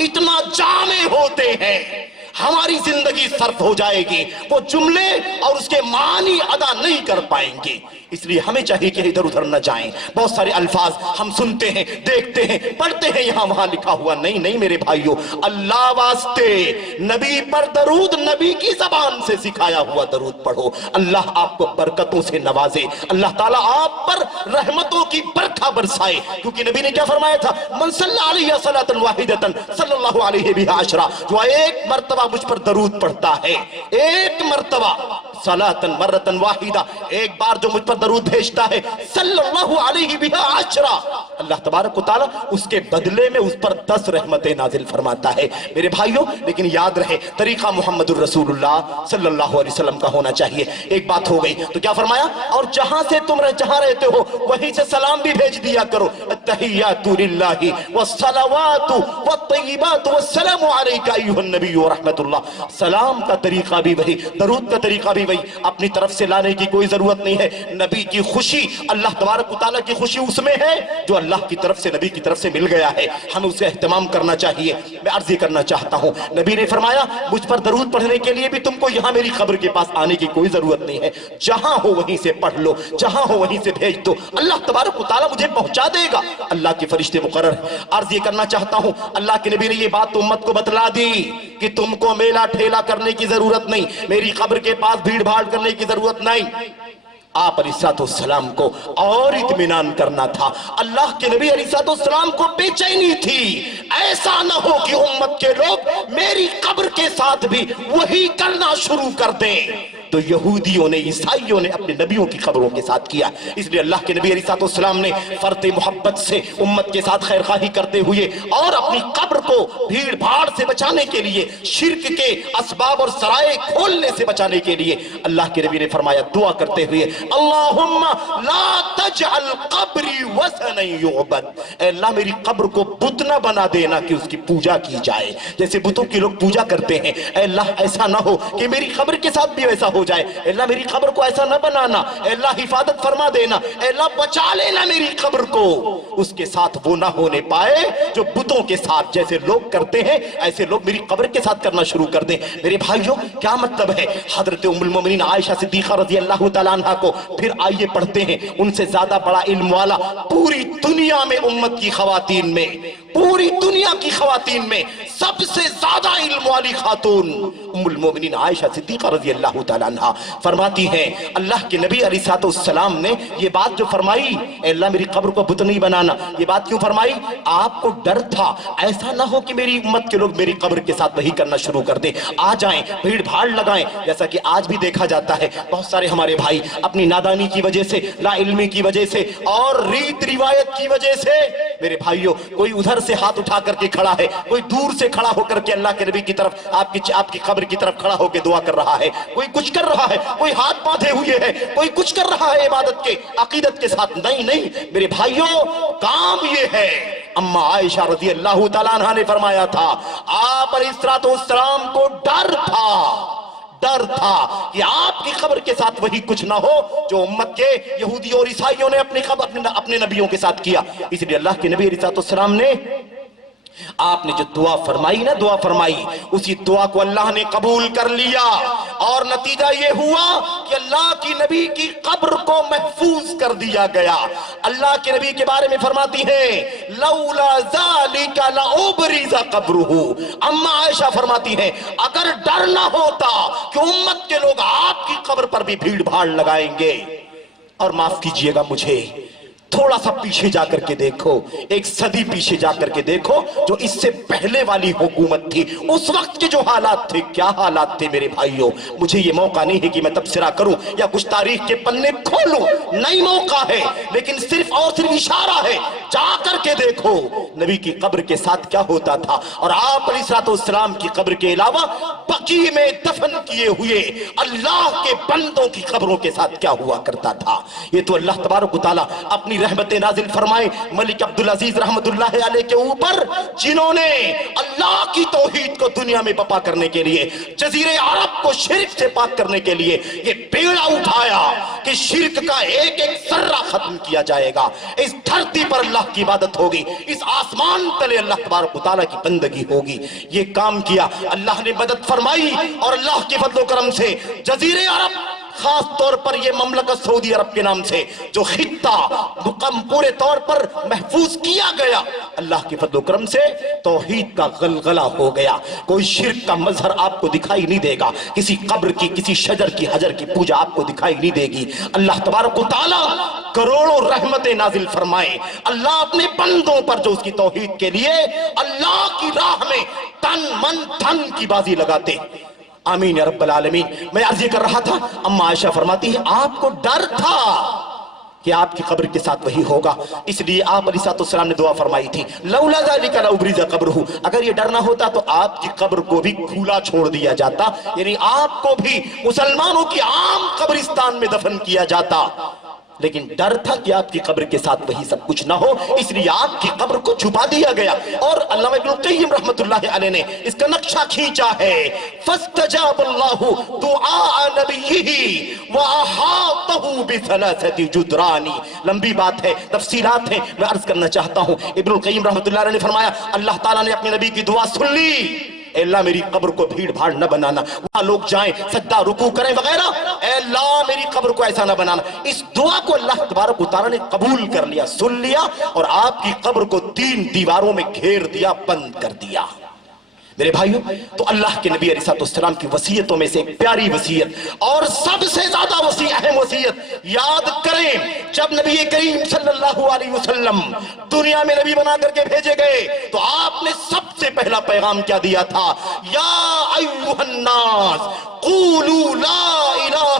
اتنا جامع ہوتے ہیں، ہماری زندگی صرف ہو جائے گی، وہ جملے اور اس کے معنی ادا نہیں کر پائیں گے۔ اس لیے ہمیں چاہیے کہ ادھر ادھر نہ جائیں۔ بہت سارے الفاظ ہم سنتے ہیں، دیکھتے ہیں، پڑھتے ہیں، یہاں وہاں لکھا ہوا نہیں میرے بھائیوں، اللہ واسطے نبی پر درود، نبی کی زبان سے سکھایا ہوا درود پڑھو۔ اللہ آپ کو برکتوں سے نوازے، اللہ تعالیٰ آپ پر رحمتوں کی برکھا برسائے، کیونکہ نبی نے کیا فرمایا تھا؟ من صلی علیہ صلاۃ واحدۃ صلی اللہ علیہ بہا عشرہ، جو ایک مرتبہ مجھ پر درود پڑھتا ہے، ایک مرتبہ صلاۃ مرۃ واحدہ، ایک بار جو مجھ پر درود بھیجتا ہے، صلی اللہ علیہ بہا عشرہ، اللہ تبارک و تعالیٰ اس کے بدلے میں اس پر 10 رحمتیں نازل فرماتا ہے۔ میرے بھائیوں لیکن یاد رہے طریقہ محمد الرسول اللہ صلی اللہ علیہ وسلم کا ہونا چاہیے۔ ایک بات ہو گئی تو کیا فرمایا؟ اور جہاں سے تم جہاں رہتے ہو وہیں سے سلام بھی بھیج دیا کرو، التحیات للہ والصلوات والطیبات والسلام علیک ایھا النبی ورحمۃ اللہ۔ سلام کا طریقہ بھی وہی، درود کا طریقہ بھی وہی، اپنی طرف سے لانے کی کوئی ضرورت نہیں ہے۔ نبی کی خوشی، اللہ تبارک و تعالیٰ کی خوشی اس میں ہے جو اللہ کی طرف سے، نبی کی طرف سے مل گیا ہے، ہمیں اسے اہتمام کرنا چاہیے۔ میں عرض یہ کرنا چاہتا ہوں، نبی نے فرمایا مجھ پر درود پڑھنے کے لیے بھی تم کو یہاں میری قبر کے پاس آنے کی کوئی ضرورت نہیں ہے، جہاں ہو وہیں سے پڑھ لو، جہاں ہو وہیں سے بھیج دو، اللہ تبارک و تعالیٰ مجھے پہنچا دے گا، اللہ کے فرشتے مقرر ہیں۔ عرض یہ کرنا چاہتا ہوں، اللہ کے نبی نے یہ بات امت کو بتلا دی کہ تم کو میلا ٹھیلا کرنے کی ضرورت نہیں، میری قبر کے پاس بھیڑ بھاڑ کرنے کی ضرورت نہیں۔ آپ علیہ السلام کو اور اطمینان کرنا تھا، اللہ کے نبی علیہ السلام کو بے چینی تھی، ایسا نہ ہو کہ امت کے لوگ میری قبر کے ساتھ بھی وہی کرنا شروع کر دیں۔ تو یہودیوں نے عیسائیوں نے اپنے نبیوں کی قبروں کے ساتھ کیا. اس لیے اللہ کے نبی علیہ السلام نے فرط محبت سے امت کے ساتھ خیر خواہی کرتے ہوئے اور اپنی قبر کو بھیڑ بھاڑ سے بچانے کے لیے، شرک کے اسباب اور ذرائع کھولنے سے بچانے کے لیے اللہ کے نبی نے فرمایا دعا کرتے ہوئے اللہم لا تجعل قبری وثنا یعبد، اے اللہ میری قبر کو بت نہ بنا دینا کہ اس کی پوجا کی جائے جیسے بتوں کی لوگ پوجا کرتے ہیں. اے اللہ ایسا نہ ہو کہ میری قبر کے ساتھ بھی ویسا ہو جائے. اے اللہ میری قبر کو ایسا نہ بنانا. اے اللہ حفاظت فرما دینا. اے اللہ بچا لینا میری قبر کو اس کے ساتھ وہ نہ ہونے پائے جو بتوں کے ساتھ جیسے لوگ کرتے ہیں ایسے لوگ میری قبر کے ساتھ کرنا شروع کر دیں. میرے بھائیوں کیا مطلب ہے؟ حضرت ام المومنین عائشہ صدیقہ رضی اللہ تعالیٰ عنہ کو پھر آئیے پڑھتے ہیں. ان سے زیادہ بڑا علم والا پوری دنیا میں امت کی خواتین میں، پوری دنیا کی خواتین میں سب سے زیادہ علم والی خاتون ام المومنین عائشہ صدیقہ رضی اللہ تعالیٰ عنہ فرماتی ہیں اللہ کے نبی علیہ السلام نے یہ بات جو فرمائی اے اللہ میری قبر کو بت نہیں بنانا، یہ بات کیوں فرمائی؟ آپ کو ڈر تھا ایسا نہ ہو کہ میری امت کے لوگ میری قبر کے ساتھ وہی کرنا شروع کر دیں، آ جائیں بھیڑ بھاڑ لگائیں. جیسا کہ آج بھی دیکھا جاتا ہے بہت سارے ہمارے بھائی اپنی نادانی کی وجہ سے، لا علمی کی وجہ سے اور ریت روایت کی وجہ سے، میرے بھائیوں کوئی ادھر سے ہاتھ اٹھا کر کے کھڑا ہے، کوئی دور سے کھڑا ہو کر کے اللہ کے نبی کی طرف آپ کی قبر کی طرف کھڑا ہو کے دعا کر رہا ہے، کوئی کچھ کر رہا ہے، کوئی ہاتھ باندھے ہوئے ہے، کوئی کچھ کر رہا ہے عبادت کے عقیدت کے ساتھ. نہیں میرے بھائیوں کام یہ ہے. اما عائشہ رضی اللہ تعالیٰ عنہ نے فرمایا تھا آپ علیہ السلام کو ڈر تھا کہ آپ کی قبر کے ساتھ وہی کچھ نہ ہو جو امت کے یہودیوں اور عیسائیوں نے اپنے نبیوں کے ساتھ کیا. اس لیے اللہ کے نبی علیہ السلام نے آپ نے جو دعا فرمائی اسی دعا کو اللہ نے قبول کر لیا اور نتیجہ یہ ہوا کہ اللہ کی نبی کی قبر کو محفوظ کر دیا گیا. اللہ کے نبی کے بارے میں فرماتی ہیں لولا ذالک لأبرز قبرہ. اما عائشہ فرماتی ہیں اگر ڈر نہ ہوتا کہ امت کے لوگ آپ کی قبر پر بھی بھیڑ بھاڑ لگائیں گے. اور معاف کیجئے گا مجھے تھوڑا سا پیچھے جا کر کے دیکھو، ایک صدی پیچھے جا کر کے دیکھو جو اس سے پہلے والی حکومت تھی اس وقت کے جو حالات تھے، کیا حالات تھے میرے بھائیوں. مجھے یہ موقع نہیں ہے کہ میں تبصرہ کروں یا کچھ تاریخ کے پنے کھولوں، نہیں موقع ہے، لیکن صرف اشارہ ہے. جا کر کے دیکھو نبی کی قبر کے ساتھ کیا ہوتا تھا اور آپ علیہ السلام کی قبر کے علاوہ بقیع میں دفن کیے ہوئے اللہ کے بندوں کی قبروں کے ساتھ کیا ہوا کرتا تھا. یہ تو اللہ تبارک و تعالیٰ اپنی رحمتیں نازل فرمائے ملک عبدالعزیز رحمت اللہ علیہ کے اوپر، جنہوں نے اللہ کی توحید کو دنیا میں بپا کرنے کے لیے، جزیرے عرب کو شرک سے پاک کرنے کے لیے یہ بیڑا اٹھایا کہ شرک کا ایک ایک ذرہ ختم کیا جائے گا. اس دھرتی پر اللہ کی عبادت ہوگی، اس آسمان تلے اللہ تبارک و تعالیٰ کی بندگی ہوگی. یہ کام کیا، اللہ نے مدد فرمائی اور اللہ کے فضل و کرم سے جزیرے عرب، خاص طور پر یہ مملکت سعودی عرب کے نام سے جو خطہ پورے طور پر محفوظ کیا گیا، اللہ کے فضل و کرم سے توحید کا غلغلہ ہو گیا. کوئی شرک کا مظہر آپ کو دکھائی نہیں دے گا، کسی قبر کی، کسی شجر کی، حجر کی پوجا آپ کو دکھائی نہیں دے گی. اللہ تبارک و تعالیٰ کروڑوں رحمتیں نازل فرمائے اللہ اپنے بندوں پر جو اس کی توحید کے لیے اللہ کی راہ میں تن من دھن کی بازی لگاتے. آمین یا رب العالمین. میں عرض یہ کر رہا تھا اما عائشہ فرماتی ہے آپ کو ڈر تھا کہ آپ کی قبر کے ساتھ وہی ہوگا، اس لیے آپ علیہ السلام نے دعا فرمائی تھی لولا ذالک لأبرز قبرہ. اگر یہ ڈر نہ ہوتا تو آپ کی قبر کو بھی کھلا چھوڑ دیا جاتا، یعنی آپ کو بھی مسلمانوں کی عام قبرستان میں دفن کیا جاتا. لیکن ڈر تھا کہ آپ کی قبر کے ساتھ وہی سب کچھ نہ ہو، اس لیے آپ کی قبر کو چھپا دیا گیا. اور علامہ ابن القیم رحمت اللہ علیہ نے اس کا نقشہ کھینچا ہے فاستجاب اللہ دعاء نبیہ وأحاطہ بثلاثۃ جدران. لمبی بات ہے، تفصیلات ہیں، میں عرض کرنا چاہتا ہوں. ابن القیم رحمت اللہ علیہ نے فرمایا اللہ تعالیٰ نے اپنے نبی کی دعا سن لی. اے اللہ میری قبر کو بھیڑ بھاڑ نہ بنانا، وہاں لوگ جائیں سجدہ رکوع کریں وغیرہ، اے اللہ میری قبر کو ایسا نہ بنانا. اس دعا کو اللہ تبارک و تعالیٰ نے قبول کر لیا، سن لیا اور آپ کی قبر کو 3 دیواروں میں گھیر دیا، بند کر دیا. میرے بھائیوں تو اللہ کے نبی علیہ السلام کی وصیتوں میں سے ایک پیاری وصیت اور سب سے زیادہ اہم وصیت یاد کریں. جب نبی کریم صلی اللہ علیہ وسلم دنیا میں نبی بنا کر کے بھیجے گئے تو آپ نے سب سے پہلا پیغام کیا دیا تھا؟ یا ایھا الناس قولوا لا الہ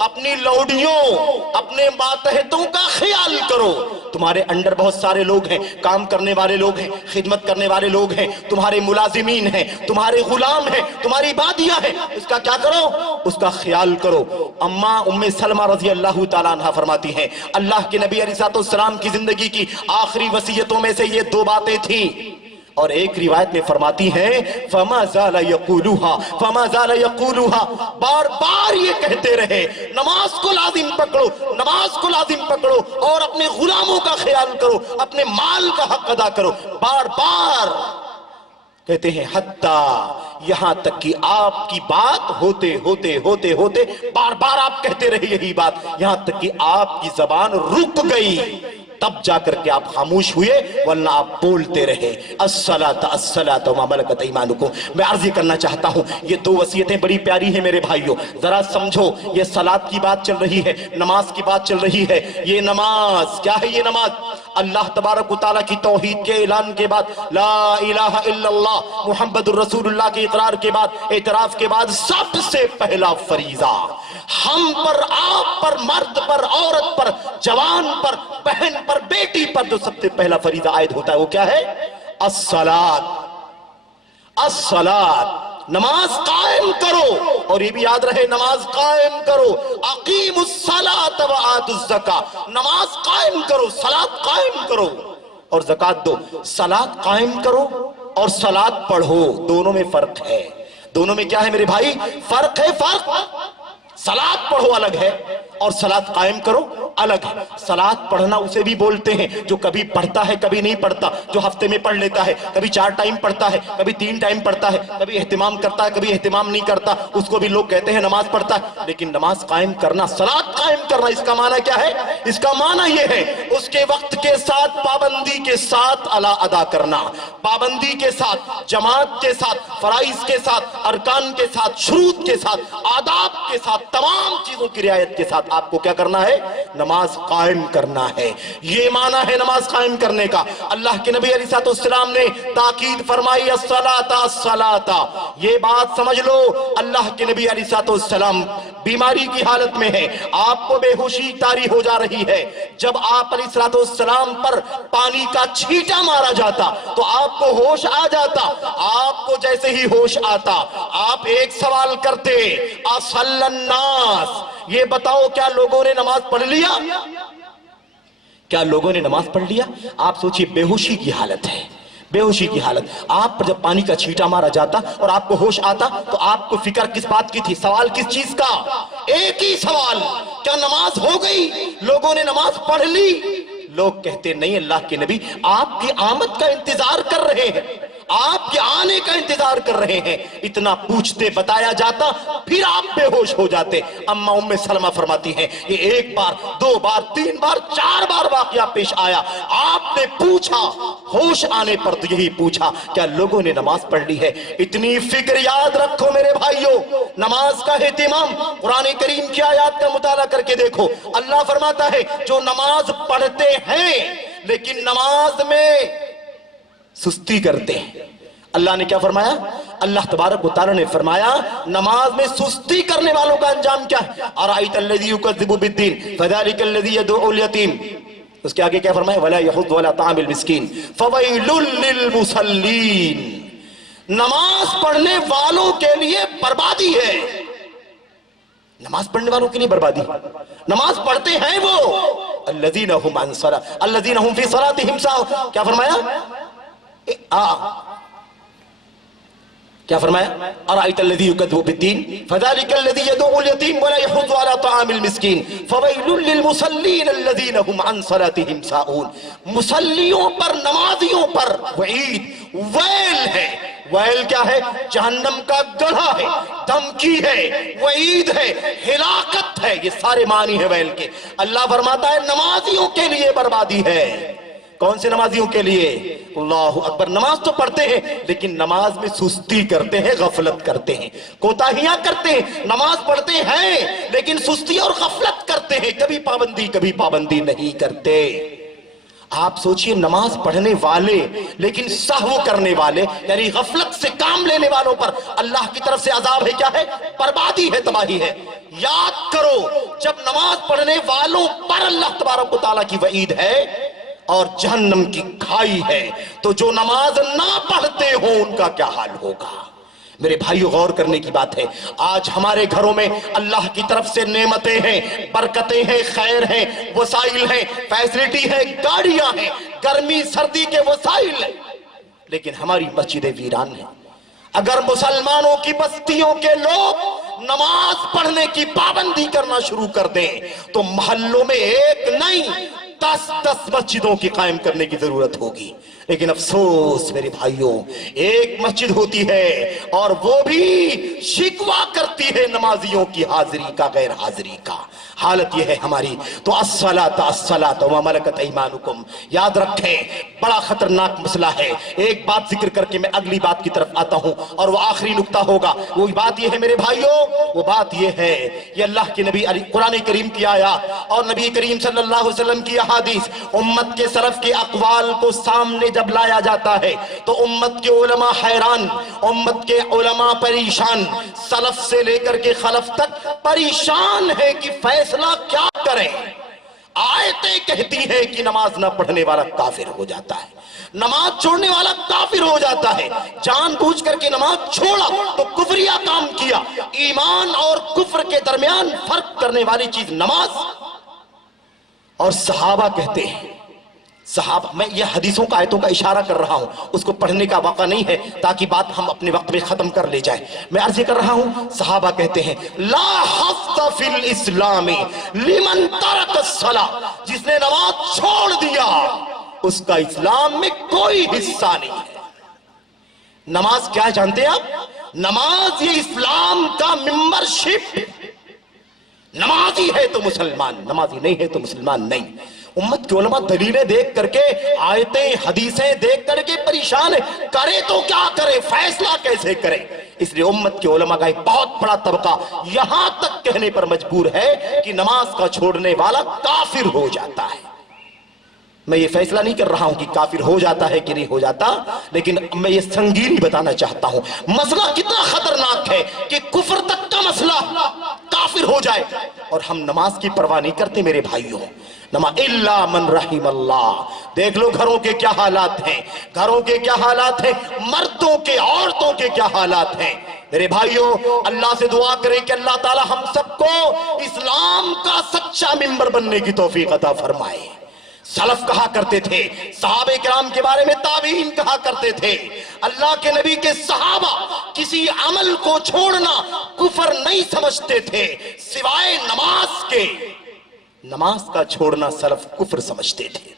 اپنی لوڈیوں، اپنے ماتحتوں کا خیال کرو. تمہارے انڈر بہت سارے لوگ ہیں، کام کرنے والے لوگ ہیں، خدمت کرنے والے لوگ ہیں، تمہارے ملازمین ہیں، تمہارے غلام ہیں، تمہاری بادیاں ہیں. اس کا کیا کرو؟ اس کا خیال کرو. اماں ام سلمہ رضی اللہ تعالیٰ عنہ فرماتی ہیں اللہ کے نبی علیہ السلام کی زندگی کی آخری وصیتوں میں سے یہ دو باتیں تھیں، اور ایک روایت میں فرماتی ہیں فما زال یقولوها، بار بار یہ کہتے رہے نماز کو لازم پکڑو، نماز کو لازم پکڑو، اور اپنے غلاموں کا خیال کرو، اپنے مال کا حق ادا کرو. بار بار کہتے ہیں حتیٰ یہاں تک کہ آپ کی بات ہوتے ہوتے ہوتے ہوتے بار بار آپ کہتے رہے یہی بات، یہاں تک کہ آپ کی زبان رک گئی، تب جا کر کے آپ خاموش ہوئے، ورنہ آپ بولتے رہے الصلاۃ الصلاۃ وما ملکت ایمانکم. میں عرض یہ کرنا چاہتا ہوں یہ دو وصیتیں بڑی پیاری ہیں میرے بھائیوں، ذرا سمجھو. یہ صلاۃ کی بات چل رہی ہے، نماز کی بات چل رہی ہے. یہ نماز کیا ہے؟ یہ نماز اللہ تبارک و تعالیٰ کی توحید کے اعلان کے بعد، لا الہ الا اللہ محمد الرسول اللہ کے اقرار کے بعد، اعتراف کے بعد سب سے پہلا فریضہ ہم پر، آپ پر، مرد پر، عورت پر، جوان پر، بہن پر، بیٹی پر جو سب سے پہلا فریضہ عائد ہوتا ہے وہ کیا ہے؟ الصلاۃ. الصلاۃ، نماز قائم کرو. اور یہ بھی یاد رہے نماز قائم کرو. اقیموا الصلاۃ وآتوا الزکاۃ، نماز قائم کرو، صلاۃ قائم کرو اور زکات دو. صلاۃ قائم کرو اور صلاۃ پڑھو، دونوں میں فرق ہے. دونوں میں کیا ہے میرے بھائی؟ فرق ہے. فرق، صلاۃ پڑھو الگ ہے اور صلاۃ قائم کرو الگ ہے. صلاۃ پڑھنا اسے بھی بولتے ہیں جو کبھی پڑھتا ہے کبھی نہیں پڑھتا، جو ہفتے میں پڑھ لیتا ہے، کبھی 4 ٹائم پڑھتا ہے، کبھی 3 ٹائم پڑھتا ہے، کبھی اہتمام کرتا ہے، کبھی اہتمام نہیں کرتا، اس کو بھی لوگ کہتے ہیں نماز پڑھتا ہے. لیکن نماز قائم کرنا، صلاۃ قائم کرنا، اس کا معنی کیا ہے؟ اس کا معنی یہ ہے اس کے وقت کے ساتھ، پابندی کے ساتھ ادا کرنا، پابندی کے ساتھ، جماعت کے ساتھ، فرائض کے ساتھ، ارکان کے ساتھ، شروط کے ساتھ، آداب کے ساتھ، تمام چیزوں کی رعایت کے ساتھ آپ کو کیا کرنا ہے؟ نماز قائم کرنا ہے. یہ معنی ہے نماز قائم کرنے کا. اللہ کے نبی علیہ السلام نے تاکید فرمائی الصلاۃ الصلاۃ. یہ بات سمجھ لو اللہ کے نبی علیہ السلام بیماری کی حالت میں ہے، آپ کو بے ہوشی طاری ہو جا رہی ہے. جب آپ علیہ السلام پر پانی کا چھینٹا مارا جاتا تو آپ کو ہوش آ جاتا. آپ کو جیسے ہی ہوش آتا آپ ایک سوال کرتے اصلی الناس، یہ بتاؤ کیا لوگوں نے نماز پڑھ لیا؟ کیا لوگوں نے نماز پڑھ لیا؟ آپ سوچئے بے ہوشی کی حالت ہے، بے ہوشی کی حالت. آپ پر جب پانی کا چھینٹا مارا جاتا اور آپ کو ہوش آتا تو آپ کو فکر کس بات کی تھی؟ سوال کس چیز کا؟ ایک ہی سوال، کیا نماز ہو گئی؟ لوگوں نے نماز پڑھ لی؟ لوگ کہتے نہیں اللہ کے نبی آپ کی آمد کا انتظار کر رہے ہیں، آپ کے آنے کا انتظار کر رہے ہیں. اتنا پوچھتے بتایا جاتا پھر آپ بے ہوش ہو جاتے. اما ام سلمہ فرماتی ہیں یہ 1 بار 2 بار 3 بار 4 بار واقعہ پیش آیا. آپ نے پوچھا، ہوش آنے پر تو یہی پوچھا کیا لوگوں نے نماز پڑھ لی ہے؟ اتنی فکر یاد رکھو میرے بھائیوں. نماز کا اہتمام قرآن کریم کی آیات کا مطالعہ کر کے دیکھو. اللہ فرماتا ہے جو نماز پڑھتے ہیں لیکن نماز میں سستی کرتے ہیں. اللہ نے کیا فرمایا؟ اللہ تبارک و تعالی نے فرمایا نماز میں سستی کرنے والوں کا انجام کیا ہے؟ ارائیت الذی یکذب بالدین فذلک الذی یدعو الیتیم. اس کے آگے کیا فرمایا؟ ولا یحض ولا طعام المسکین فویل للمصلین. نماز پڑھنے والوں کے لیے بربادی ہے. نماز پڑھنے والوں کے لیے بربادی. نماز پڑھتے ہیں وہ الذین هم عن صلاۃ الذین هم فی صلاتهم ساہون. کیا فرمایا؟ کیا فرمایا؟ ارائیت الذی یکذب بالدین فذلک الذی یدعو الیتیم ولا یحض علی طعام المسکین فویل للمصلین الذین هم عن صلاتهم ساہون. مصلیوں پر، نمازیوں پر وعید، ویل ہے. ویل کیا ہے؟ جہنم کا گڑھا ہے، دھمکی ہے، وعید ہے، ہلاکت ہے. یہ سارے معنی ہیں ویل کے. اللہ فرماتا ہے نمازیوں کے لیے بربادی ہے. کون سے نمازیوں کے لیے؟ اللہ اکبر. نماز تو پڑھتے ہیں لیکن نماز میں سستی کرتے ہیں، غفلت کرتے ہیں، کوتاہیاں کرتے ہیں. نماز پڑھتے ہیں لیکن سستی اور غفلت کرتے ہیں، کبھی پابندی نہیں کرتے. آپ سوچئے نماز پڑھنے والے لیکن سہو کرنے والے یعنی غفلت سے کام لینے والوں پر اللہ کی طرف سے عذاب ہے، کیا ہے؟ بربادی ہے، تباہی ہے۔ یاد کرو جب نماز پڑھنے والوں پر اللہ تبارک و تعالیٰ کی وعید ہے اور جہنم کی کھائی ہے، تو جو نماز نہ پڑھتے ہوں ان کا کیا حال ہوگا؟ میرے بھائیو غور کرنے کی بات ہے، آج ہمارے گھروں میں اللہ کی طرف سے نعمتیں ہیں، برکتیں ہیں، خیر ہیں، وسائل ہیں، فیسلٹی ہے، گاڑیاں ہیں، گرمی سردی کے وسائل ہیں، لیکن ہماری مسجدیں ویران ہیں۔ اگر مسلمانوں کی بستیوں کے لوگ نماز پڑھنے کی پابندی کرنا شروع کر دیں تو محلوں میں ایک نہیں 10 مسجدوں کی قائم کرنے کی ضرورت ہوگی۔ لیکن افسوس میرے بھائیوں، ایک مسجد ہوتی ہے اور وہ بھی شکوہ کرتی ہے نمازیوں کی حاضری کا، غیر حاضری کا۔ حالت یہ ہے ہماری۔ تو الصلاۃ الصلاۃ وما ملکت ایمانکم، یاد رکھیں بڑا خطرناک مسئلہ ہے۔ ایک بات ذکر کر کے میں اگلی بات کی طرف آتا ہوں اور وہ آخری نقطہ ہوگا۔ وہ بات یہ ہے میرے بھائیوں، وہ بات یہ ہے، یہ اللہ کے نبی قرآن کریم کی آیات اور نبی کریم صلی اللہ علیہ وسلم کی احادیث، امت کے سلف کے اقوال کو سامنے جب لایا جاتا ہے تو امت کے علماء حیران، امت کے علماء پریشان، سلف سے لے کر کے خلف تک پریشان ہے کہ فیصلہ کیا کریں۔ آیتیں کہتی ہیں کہ نماز نہ پڑھنے والا کافر ہو جاتا ہے، نماز چھوڑنے والا کافر ہو جاتا ہے۔ جان بوجھ کر کے نماز چھوڑا تو کفریہ کام کیا۔ ایمان اور کفر کے درمیان فرق کرنے والی چیز نماز۔ اور صحابہ کہتے ہیں، صحابہ، میں یہ حدیثوں کا آیتوں کا اشارہ کر رہا ہوں، اس کو پڑھنے کا موقع نہیں ہے تاکہ بات ہم اپنے وقت میں ختم کر لے جائیں۔ میں عرض کر رہا ہوں، صحابہ کہتے ہیں لا حظ فی الاسلام لمن ترک الصلاۃ، جس نے نماز چھوڑ دیا اس کا اسلام میں کوئی حصہ نہیں ہے۔ نماز کیا جانتے ہیں آپ؟ نماز یہ اسلام کا ممبر شپ، نمازی ہے تو مسلمان، نمازی نہیں ہے تو مسلمان نہیں۔ امت کے علماء دلیلیں دیکھ کر کے، آیتیں حدیثیں دیکھ کر کے پریشان ہے، کرے تو کیا کرے، فیصلہ کیسے کرے۔ اس لیے امت کے علماء کا ایک بہت بڑا طبقہ یہاں تک کہنے پر مجبور ہے کہ نماز کا چھوڑنے والا کافر ہو جاتا ہے۔ میں یہ فیصلہ نہیں کر رہا ہوں کہ کافر ہو جاتا ہے کہ نہیں ہو جاتا، لیکن میں یہ سنگینی بتانا چاہتا ہوں۔ مسئلہ کتنا خطرناک ہے کہ کفر تک کا مسئلہ کافر ہو جائے اور ہم نماز کی پرواہ نہیں کرتے میرے بھائیوں۔ الا من رحم اللہ، دیکھ لو گھروں کے کیا حالات ہیں، گھروں کے کیا حالات ہیں، مردوں کے عورتوں کے کیا حالات ہیں۔ میرے بھائیوں اللہ سے دعا کریں کہ اللہ تعالی ہم سب کو اسلام کا سچا ممبر بننے کی توفیق عطا فرمائے۔ سلف کہا کرتے تھے، صحابہ کرام کے بارے میں تابعین کہا کرتے تھے، اللہ کے نبی کے صحابہ کسی عمل کو چھوڑنا کفر نہیں سمجھتے تھے سوائے نماز کے۔ نماز کا چھوڑنا سلف کفر سمجھتے تھے۔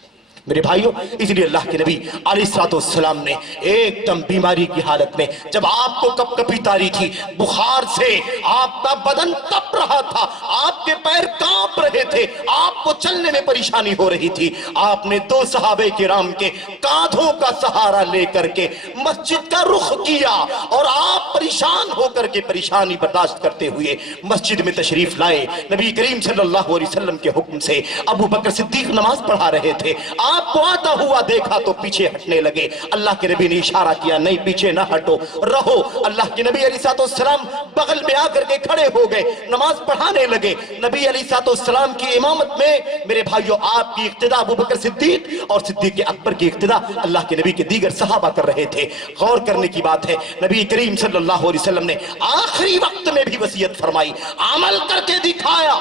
میرے بھائیوں اس لیے اللہ کے نبی علیہ السلام نے ایک دم بیماری کی حالت میں، جب آپ کو کپ کپی تاری تھی، بخار سے آپ کا بدن تپ رہا تھا، آپ کے پیر کانپ رہے تھے، آپ کو چلنے میں پریشانی ہو رہی تھی، آپ نے 2 صحابہ کرام کے کاندھوں کا سہارا لے کر کے مسجد کا رخ کیا اور آپ پریشان ہو کر کے پریشانی برداشت کرتے ہوئے مسجد میں تشریف لائے۔ نبی کریم صلی اللہ علیہ وسلم کے حکم سے ابو بکر صدیق نماز پڑھا رہے تھے، آپ کو آتا ہوا دیکھا تو پیچھے ہٹنے لگے۔ اللہ کے نبی نے اشارہ کیا، نہیں پیچھے نہ ہٹو، رہو۔ اللہ کے نبی علیہ السلام بغل میں آ کر کے کھڑے ہو گئے، نماز پڑھانے لگے۔ نبی علیہ السلام کی امامت میں میرے بھائیوں آپ کی اقتداء ابو بکر صدیق اور صدیق اکبر کی اقتداء اللہ کے نبی کے دیگر صحابہ کر رہے تھے۔ غور کرنے کی بات ہے، نبی کریم صلی اللہ علیہ وسلم نے آخری وقت میں بھی وصیت فرمائی، عمل کر کے دکھایا۔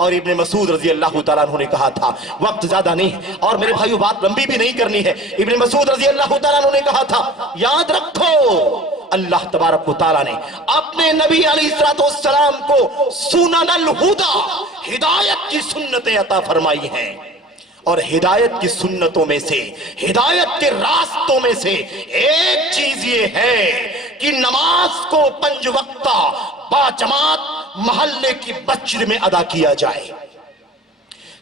اور ابن مسعود رضی اللہ تعالیٰ عنہ نے کہا تھا، وقت زیادہ نہیں اور میرے بھائیو بات لمبی بھی نہیں کرنی ہے، ابن مسعود رضی اللہ تعالیٰ عنہ نے کہا تھا، یاد رکھو اللہ تبارک و تعالیٰ نے اپنے نبی علیہ السلام کو سنن الہدا، ہدایت کی سنتیں عطا فرمائی ہیں، اور ہدایت کی سنتوں میں سے، ہدایت کے راستوں میں سے ایک چیز یہ ہے کہ نماز کو 5 وقتہ با جماعت محلے کی مسجد میں ادا کیا جائے۔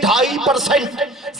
2.5%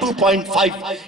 2.5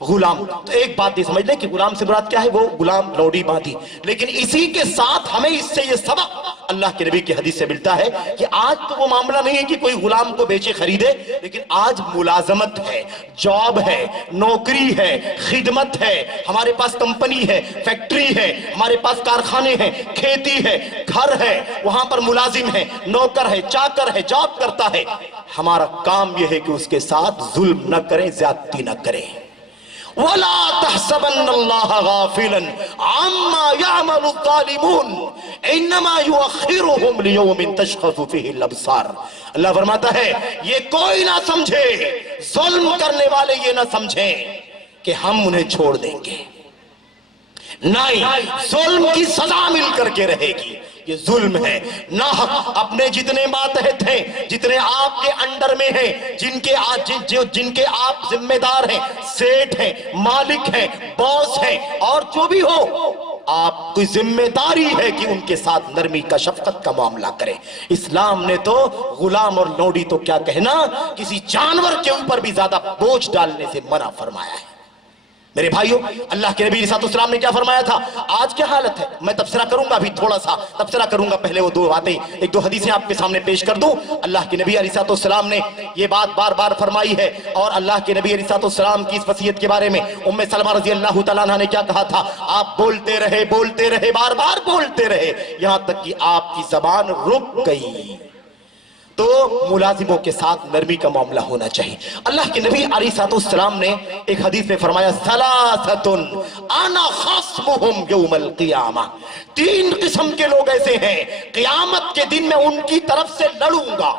غلام. تو ایک بات یہ سمجھ لیں کہ غلام سے مراد کیا ہے, وہ غلام لوڈی باندھی. لیکن اسی کے ساتھ ہمیں اس سے یہ سبق اللہ کے نبی کی حدیث سے ملتا ہے کہ آج تو وہ معاملہ نہیں ہے کہ کوئی غلام کو بیچے خریدے, لیکن آج ملازمت ہے, جاب ہے, نوکری ہے, خدمت ہے, ہمارے پاس کمپنی ہے, فیکٹری ہے, ہمارے پاس کارخانے ہیں, کھیتی ہے, گھر ہے, وہاں پر ملازم ہے, نوکر ہے, چاکر ہے, جاب کرتا ہے. ہمارا کام یہ ہے کہ اس کے ساتھ ظلم نہ کریں, زیادتی نہ کریں. وَلَا تَحْسَبَنَّ اللَّهَ غَافِلًا عَمَّا يَعْمَلُ الظَّالِمُونَ إِنَّمَا يُؤَخِّرُهُمْ لِيَوْمٍ تَشْخَصُ فِيهِ الْأَبْصَارُ. اللہ فرماتا ہے یہ کوئی نہ سمجھے, ظلم کرنے والے یہ نہ سمجھیں کہ ہم انہیں چھوڑ دیں گے. نہیں, ظلم کی سزا مل کر کے رہے گی. یہ ظلم ہے, ناحق اپنے جتنے ماتحت ہیں, جتنے آپ کے انڈر میں ہیں, جن کے آپ ذمہ دار ہیں, سیٹ ہیں, مالک ہیں, باس ہیں, اور جو بھی ہو, آپ کی ذمہ داری ہے کہ ان کے ساتھ نرمی کا, شفقت کا معاملہ کریں. اسلام نے تو غلام اور لوڈی تو کیا کہنا, کسی جانور کے اوپر بھی زیادہ بوجھ ڈالنے سے منع فرمایا ہے. میرے بھائیو, اللہ کے نبی علیہ السلام نے کیا فرمایا تھا؟ آج کیا حالت ہے؟ میں تبصرہ کروں گا, ابھی تھوڑا سا تبصرہ کروں گا. پہلے وہ دو باتیں, ایک دو حدیثیں آپ کے سامنے پیش کر دوں. اللہ کے نبی علیہ السلام نے یہ بات بار بار فرمائی ہے, اور اللہ کے نبی علیہ السلام کی اس وصیت کے بارے میں ام سلمہ رضی اللہ تعالیٰ عنہ نے کیا کہا تھا؟ آپ بولتے رہے, بار بار بولتے رہے, یہاں تک کہ آپ کی زبان رک گئی. تو ملازموں کے ساتھ نرمی کا معاملہ ہونا چاہیے. اللہ کے نبی علیہ السلام نے ایک حدیث میں فرمایا, ثلاثۃ انا خصمہم یوم القیامہ. 3 قسم کے لوگ ایسے ہیں قیامت کے دن میں ان کی طرف سے لڑوں گا.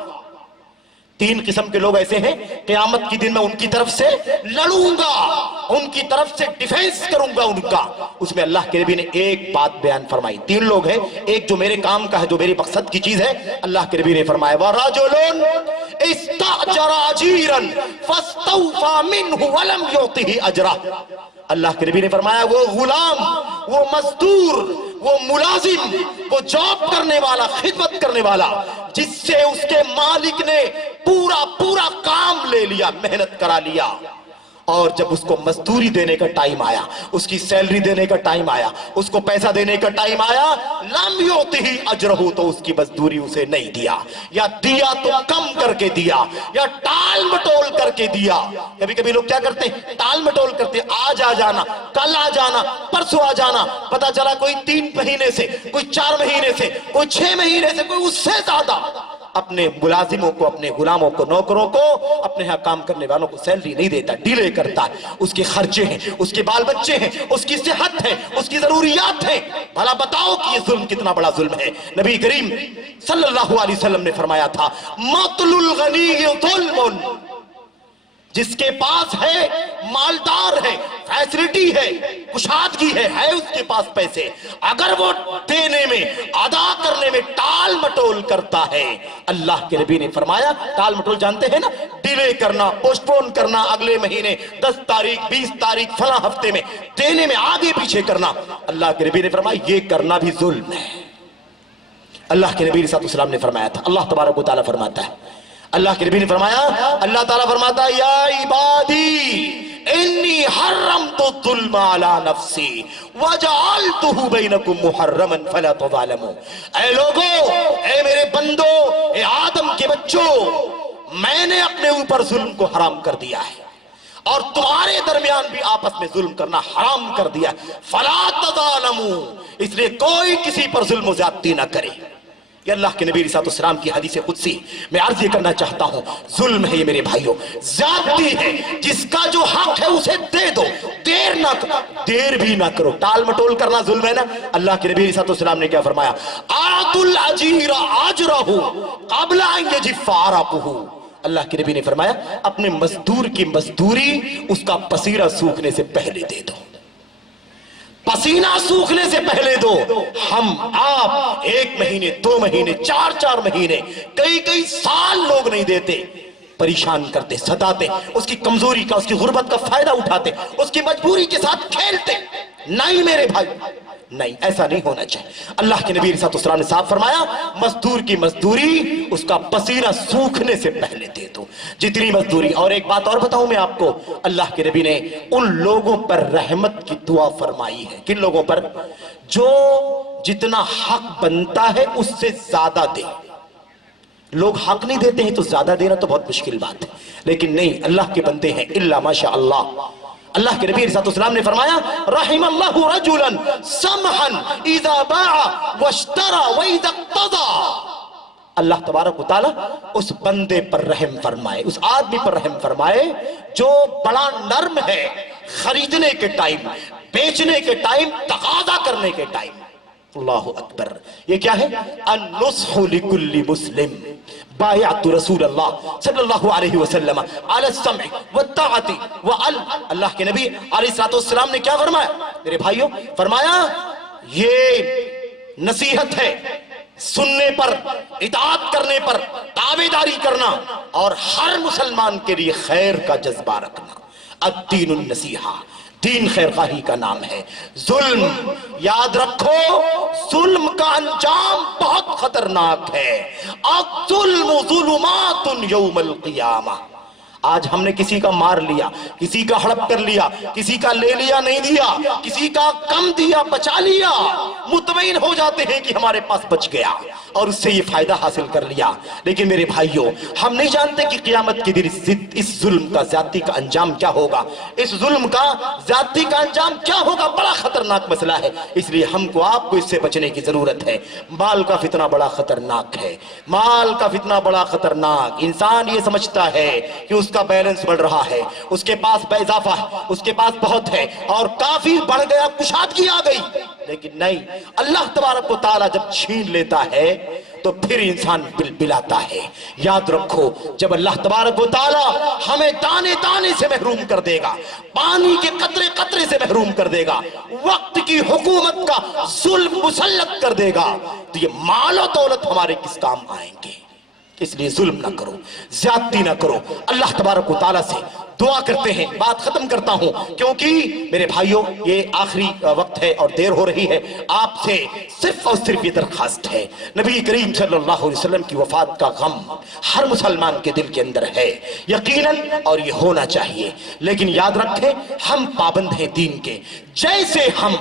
3 قسم کے لوگ ایسے ہیں قیامت کی دن میں ان کی طرف سے لڑوں گا, ان کی طرف سے ڈیفینس کروں گا ان کا. اس میں اللہ کے نبی نے ایک بات بیان فرمائی. 3 لوگ ہیں, ایک جو میرے کام کا ہے, جو میری مقصد کی چیز ہے, اللہ کے نبی نے فرمایا وَرَجُلٌ اسْتَأْجَرَ أَجِيرًا فَاسْتَوْفَى مِنْهُ وَلَمْ يُعْطِهِ أَجْرَهُ. اللہ کے نبی نے فرمایا وہ غلام, وہ مزدور, وہ ملازم, وہ جاب کرنے والا, خدمت کرنے والا, جس سے اس کے مالک نے پورا کام لے لیا, محنت کرا لیا, اور جب اس کو مزدوری دینے کا ٹائم آیا, اس کی سیلری دینے کا ٹائم آیا, اس کو پیسہ دینے کا ٹائم آیا, لم یعطہ اجرہ, تو اس کی مزدوری اسے نہیں دیا, یا دیا تو کم کر کے دیا, یا ٹال مٹول کر کے دیا. کبھی کبھی لوگ کیا کرتے ہیں, ٹال مٹول کرتے, آج آ جانا, کل آ جانا, پرسوں آ جانا, پتا چلا کوئی 3 مہینے سے, کوئی 4 مہینے سے, کوئی 6 مہینے سے, کوئی اس سے زیادہ اپنے ملازموں کو, اپنے غلاموں کو, نوکروں کو, اپنے ہاں کام کرنے والوں کو سیلری نہیں دیتا, ڈیلے کرتا ہے. اس کے خرچے ہیں, اس کے بال بچے ہیں, اس کی صحت ہے, اس کی ضروریات ہیں. بھلا بتاؤ کہ یہ ظلم کتنا بڑا ظلم ہے. نبی کریم صلی اللہ علیہ وسلم نے فرمایا تھا مطل الغنی ظلم. جس کے پاس ہے, مالدار ہے, فیسلٹی ہے, کشادگی ہے اس کے پاس پیسے, اگر وہ دینے میں, ادا کرنے میں ٹال مٹول کرتا ہے, اللہ کے نبی نے فرمایا, ٹال مٹول جانتے ہیں نا, ڈیلے کرنا, پوسٹ پون کرنا, اگلے مہینے 10 تاریخ 20 تاریخ فلاں ہفتے میں دینے میں آگے پیچھے کرنا, اللہ کے نبی نے فرمایا یہ کرنا بھی ظلم ہے. اللہ کے نبی علیہ السلام نے فرمایا تھا. اللہ تبارک و تعالیٰ فرماتا ہے, اللہ کے نبی نے فرمایا, اللہ تعالیٰ فرماتا ہے یا عبادی انی حرمت الظلم علی نفسی وجعلتہ بینکم محرما فلا تظالموا. اے لوگو, اے میرے بندو, اے آدم کے بچوں, میں نے اپنے اوپر ظلم کو حرام کر دیا ہے, اور تمہارے درمیان بھی آپس میں ظلم کرنا حرام کر دیا ہے, فلا تظالموا, اس لیے کوئی کسی پر ظلم و زیادتی نہ کرے. یہ اللہ کے نبی علیہ السلام کی حدیث قدسی. میں عرض یہ کرنا چاہتا ہوں, ظلم ہے یہ میرے بھائیوں, زیادتی ہے. جس کا جو حق ہے اسے دے دو, دیر بھی نہ کرو. ٹال مٹول کرنا ظلم ہے نا. اللہ کے نبی علیہ السلام نے کیا فرمایا, آتُ الْأَجِيرَ أَجْرَهُ قَبْلَ أَنْ يَجِفَّ عَرَقُهُ. اللہ کے نبی نے فرمایا اپنے مزدور کی مزدوری اس کا پسینہ سوکھنے سے پہلے دے دو, پسینہ سوکھنے سے پہلے دو. ہم آپ 1 مہینے 2 مہینے 4 مہینے کئی سال لوگ نہیں دیتے, پریشان کرتے, ستاتے, اس کی کمزوری کا, اس کی غربت کا فائدہ اٹھاتے, اس کی مجبوری کے ساتھ کھیلتے. نہیں میرے بھائی, نہیں، ایسا نہیں ہونا چاہیے۔ اللہ کے نبی صلی اللہ علیہ وسلم نے صاحب فرمایا مزدور کی مزدوری اس کا پسینہ سوکھنے سے پہلے دے دو، جتنی مزدوری۔ اور ایک بات اور بتاؤں میں آپ کو، اللہ کے نبی نے ان لوگوں پر رحمت کی دعا فرمائی ہے، کن لوگوں پر؟ جو جتنا حق بنتا ہے اس سے زیادہ دے۔ لوگ حق نہیں دیتے ہیں تو زیادہ دینا تو بہت مشکل بات ہے، لیکن نہیں، اللہ کے بندے ہیں الا ماشاء اللہ۔ اللہ کے نبی صلی اللہ علیہ وسلم نے فرمایا رحم اللہ رجلا سمحا اذا باع واشترى واذا اقتضى۔ اللہ تبارک و تعالی اس بندے پر رحم فرمائے، اس آدمی پر رحم فرمائے جو بڑا نرم ہے خریدنے کے ٹائم، بیچنے کے ٹائم، تقاضا کرنے کے ٹائم۔ اللہ اکبر، یہ کیا ہے؟ النصح لکل مسلم بایعت رسول اللہ صلی اللہ علیہ وسلم علی السمع والطاعت اللہ کے نبی علیہ السلام نے کیا فرمایا میرے بھائیوں؟ فرمایا یہ نصیحت ہے، سننے پر، اطاعت کرنے پر، تابعداری کرنا، اور ہر مسلمان کے لیے خیر کا جذبہ رکھنا۔ الدین النصیحہ، دین خیر خواہی کا نام ہے۔ ظلم، یاد رکھو ظلم کا انجام بہت خطرناک ہے۔ الظلم ظلمات یوم القیامہ۔ آج ہم نے کسی کا مار لیا، کسی کا ہڑپ کر لیا، کسی کا لے لیا نہیں دیا، کسی کا کم دیا بچا لیا، مطمئن ہو جاتے ہیں کہ ہمارے پاس بچ گیا اور اس سے یہ فائدہ حاصل کر لیا۔ لیکن میرے بھائیوں، ہم نہیں جانتے کہ قیامت کے دن اس ظلم کا، زیادتی کا انجام کیا ہوگا۔ اس ظلم کا، زیادتی کا انجام کیا ہوگا، بڑا خطرناک مسئلہ ہے۔ اس لیے ہم کو، آپ کو اس سے بچنے کی ضرورت ہے۔ مال کا فتنہ بڑا خطرناک ہے، مال کا فتنہ بڑا خطرناک۔ انسان یہ سمجھتا ہے کہ اس کا بیلنس بڑھ رہا ہے، اس کے پاس بے اضافہ ہے، اس کے پاس بہت ہے اور کافی بڑھ گیا، کشادگی آ گئی، لیکن نہیں، اللہ تبارک و تعالیٰ جب چھین لیتا ہے تو پھر انسان بلبلاتا ہے۔ یاد رکھو جب اللہ تبارک و تعالیٰ ہمیں دانے دانے سے محروم کر دے گا، پانی کے قطرے قطرے سے محروم کر دے گا، وقت کی حکومت کا ظلم مسلط کر دے گا، تو یہ مال و دولت ہمارے کس کام آئیں گے؟ اس لیے ظلم نہ کرو، زیادتی نہ کرو۔ اللہ تبارک و تعالیٰ سے دعا کرتے ہیں، بات ختم کرتا ہوں کیونکہ میرے بھائیوں یہ آخری وقت ہے اور دیر ہو رہی ہے۔ آپ سے صرف اور صرف یہ درخواست ہے، نبی کریم صلی اللہ علیہ وسلم کی وفات کا غم ہر مسلمان کے دل کے اندر ہے یقیناً، اور یہ ہونا چاہیے، لیکن یاد رکھیں ہم پابند ہیں دین کے۔ جیسے ہم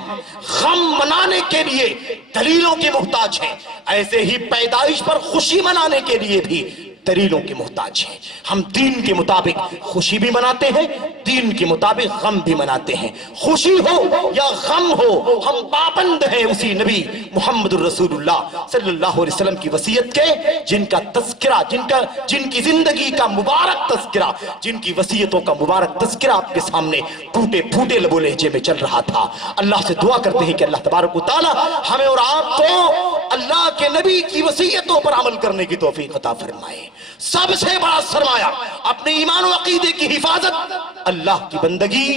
غم منانے کے لیے دلیلوں کے محتاج ہیں، ایسے ہی پیدائش پر خوشی منانے کے لیے بھی دلیلوں کے محتاج ہیں۔ ہم دین کے مطابق خوشی بھی مناتے ہیں، دین کے مطابق غم بھی مناتے ہیں۔ خوشی ہو یا غم ہو، ہم پابند ہیں اسی نبی محمد الرسول اللہ صلی اللہ علیہ وسلم کی وصیت کے، جن کا تذکرہ، جن کی زندگی کا مبارک تذکرہ، جن کی وصیتوں کا مبارک تذکرہ آپ کے سامنے ٹوٹے پھوٹے لب و لہجے میں چل رہا تھا۔ اللہ سے دعا کرتے ہیں کہ اللہ تبارک و تعالی ہمیں اور آپ کو اللہ کے نبی کی وصیتوں پر عمل کرنے کی توفیق عطا فرمائے۔ سب سے بڑا سرمایہ اپنے ایمان و عقیدے کی حفاظت، اللہ کی بندگی،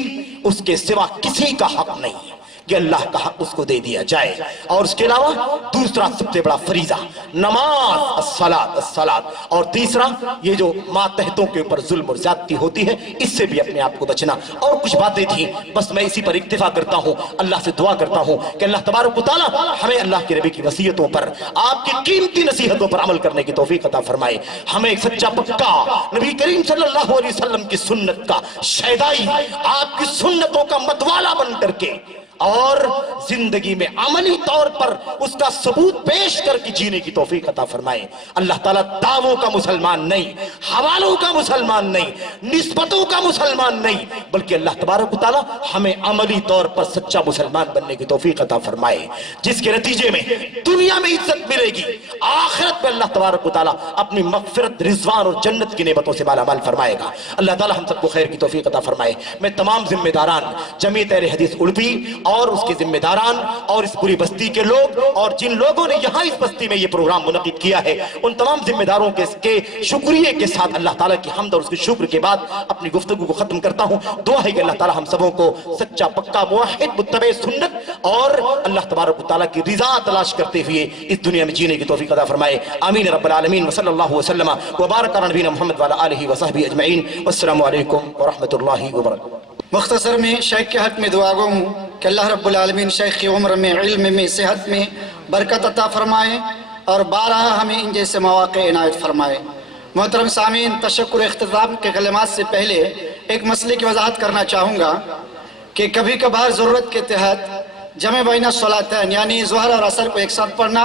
اس کے سوا کسی کا حق نہیں ہے کہ اللہ کا حق اس کو دے دیا جائے، اور اس کے علاوہ دوسرا سب سے بڑا فریضہ نماز، الصلاۃ، اور تیسرا یہ جو ماتحتوں کے اوپر ظلم اور زیادتی ہوتی ہے اس سے بھی اپنے آپ کو بچنا۔ اور کچھ باتیں تھیں، بس میں اسی پر اکتفا کرتا ہوں، اللہ سے دعا کرتا ہوں کہ اللہ تبارک و تعالی ہمیں اللہ کے نبی کی وصیتوں پر، آپ کی قیمتی نصیحتوں پر عمل کرنے کی توفیق عطا فرمائے۔ ہمیں ایک سچا پکا نبی کریم صلی اللہ علیہ وسلم کی سنت کا شیدائی، آپ کی سنتوں کا متوالا بن کر کے، اور زندگی میں عملی طور پر اس کا ثبوت پیش کر کے جینے کی توفیق عطا فرمائے۔ اللہ تعالیٰ دعووں کا مسلمان نہیں، حوالوں کا مسلمان نہیں، نسبتوں کا مسلمان نہیں، بلکہ اللہ تبارک و تعالیٰ ہمیں عملی طور پر سچا مسلمان بننے کی توفیق عطا فرمائے، جس کے نتیجے میں دنیا میں عزت ملے گی، آخرت میں اللہ تبارک و تعالیٰ اپنی مغفرت، رضوان اور جنت کی نعمتوں سے مالا مال فرمائے گا۔ اللہ تعالیٰ ہم سب کو خیر کی توفیق عطا فرمائے۔ میں تمام ذمہ داران جمعیت اہل حدیث اڑپی اور اس کے ذمہ داران اور اس پوری بستی کے لوگ اور جن لوگوں نے یہاں اس بستی میں یہ پروگرام منعقد کیا ہے، ان تمام ذمہ داروں کے شکریہ کے ساتھ اللہ تعالیٰ کی حمد اور اس کے شکر کے بعد اپنی گفتگو کو ختم کرتا ہوں۔ دعا ہے کہ اللہ تعالیٰ ہم سبوں کو سچا پکا موحد متبع سنت اور اللہ تبارک و تعالیٰ کی رضا تلاش کرتے ہوئے اس دنیا میں جینے کی توفیق عطا فرمائے۔ آمین رب العالمین، وصلی اللہ وسلم وبارک علی نبینا محمد وعلی آلہ وصحبہ اجمعین، والسلام علیکم ورحمۃ اللہ وبرکاتہ۔ مختصر میں شیخ کے حق میں دعا گو ہوں۔ کہ اللہ رب العالمین شیخ کی عمر میں، علم میں، صحت میں برکت عطا فرمائے اور بارہا ہمیں ان جیسے مواقع عنایت فرمائے۔ محترم سامعین، تشکر اختتام کے کلمات سے پہلے ایک مسئلے کی وضاحت کرنا چاہوں گا کہ کبھی کبھار ضرورت کے تحت جمع بین الصلاتین یعنی ظہر اور عصر کو ایک ساتھ پڑھنا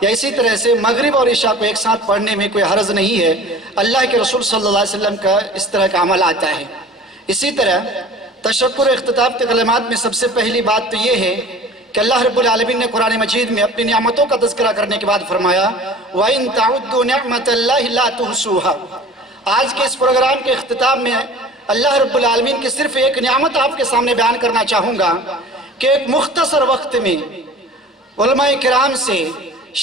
یا اسی طرح سے مغرب اور عشاء کو ایک ساتھ پڑھنے میں کوئی حرج نہیں ہے۔ اللہ کے رسول صلی اللہ علیہ وسلم کا اس طرح کا عمل آتا ہے۔ اسی طرح تشکر اختتام کے کلمات میں سب سے پہلی بات تو یہ ہے کہ اللہ رب العالمین نے قرآن مجید میں اپنی نعمتوں کا تذکرہ کرنے کے بعد فرمایا وَإِن تَعُدُّوا نِعْمَةَ اللَّهِ لَا تُحْصُوهَا۔ آج کے اس پروگرام کے اختتام میں اللہ رب العالمین کی صرف ایک نعمت آپ کے سامنے بیان کرنا چاہوں گا کہ ایک مختصر وقت میں علماء کرام سے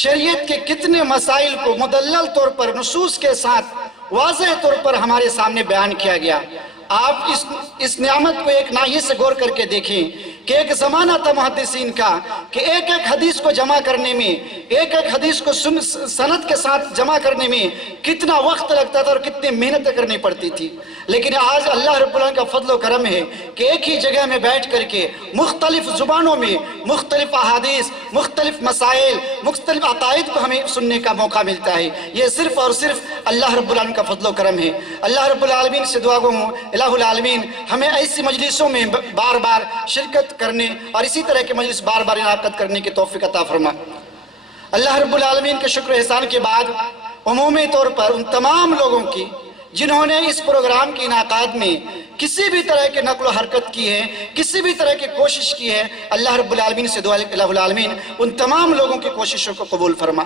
شریعت کے کتنے مسائل کو مدلل طور پر نصوص کے ساتھ واضح طور پر ہمارے سامنے بیان کیا گیا۔ آپ اس نعمت کو ایک ناحیے سے غور کر کے دیکھیں کہ ایک زمانہ تھا محدثین کا کہ ایک ایک حدیث کو جمع کرنے میں، ایک ایک حدیث کو سند کے ساتھ جمع کرنے میں کتنا وقت لگتا تھا اور کتنی محنت کرنی پڑتی تھی۔ لیکن آج اللہ رب العالمین کا فضل و کرم ہے کہ ایک ہی جگہ میں بیٹھ کر کے مختلف زبانوں میں مختلف احادیث، مختلف مسائل، مختلف عقائد کو ہمیں سننے کا موقع ملتا ہے۔ یہ صرف اور صرف اللہ رب العالمین کا فضل و کرم ہے۔ اللہ رب العالمین سے دعا گو ہوں الہ العالمین ہمیں ایسی مجلسوں میں بار بار شرکت کرنے اور اسی طرح کے مجلس بار بار انعقاد کرنے کی توفیق عطا فرما۔ اللہ رب العالمین کے شکر احسان کے بعد عمومی طور پر ان تمام لوگوں کی جنہوں نے اس پروگرام کے انعقاد میں کسی بھی طرح کی نقل و حرکت کی ہے، کسی بھی طرح کی کوشش کی ہے، اللہ رب العالمین سے دعا الہ العالمین ان تمام لوگوں کی کوششوں کو قبول فرما۔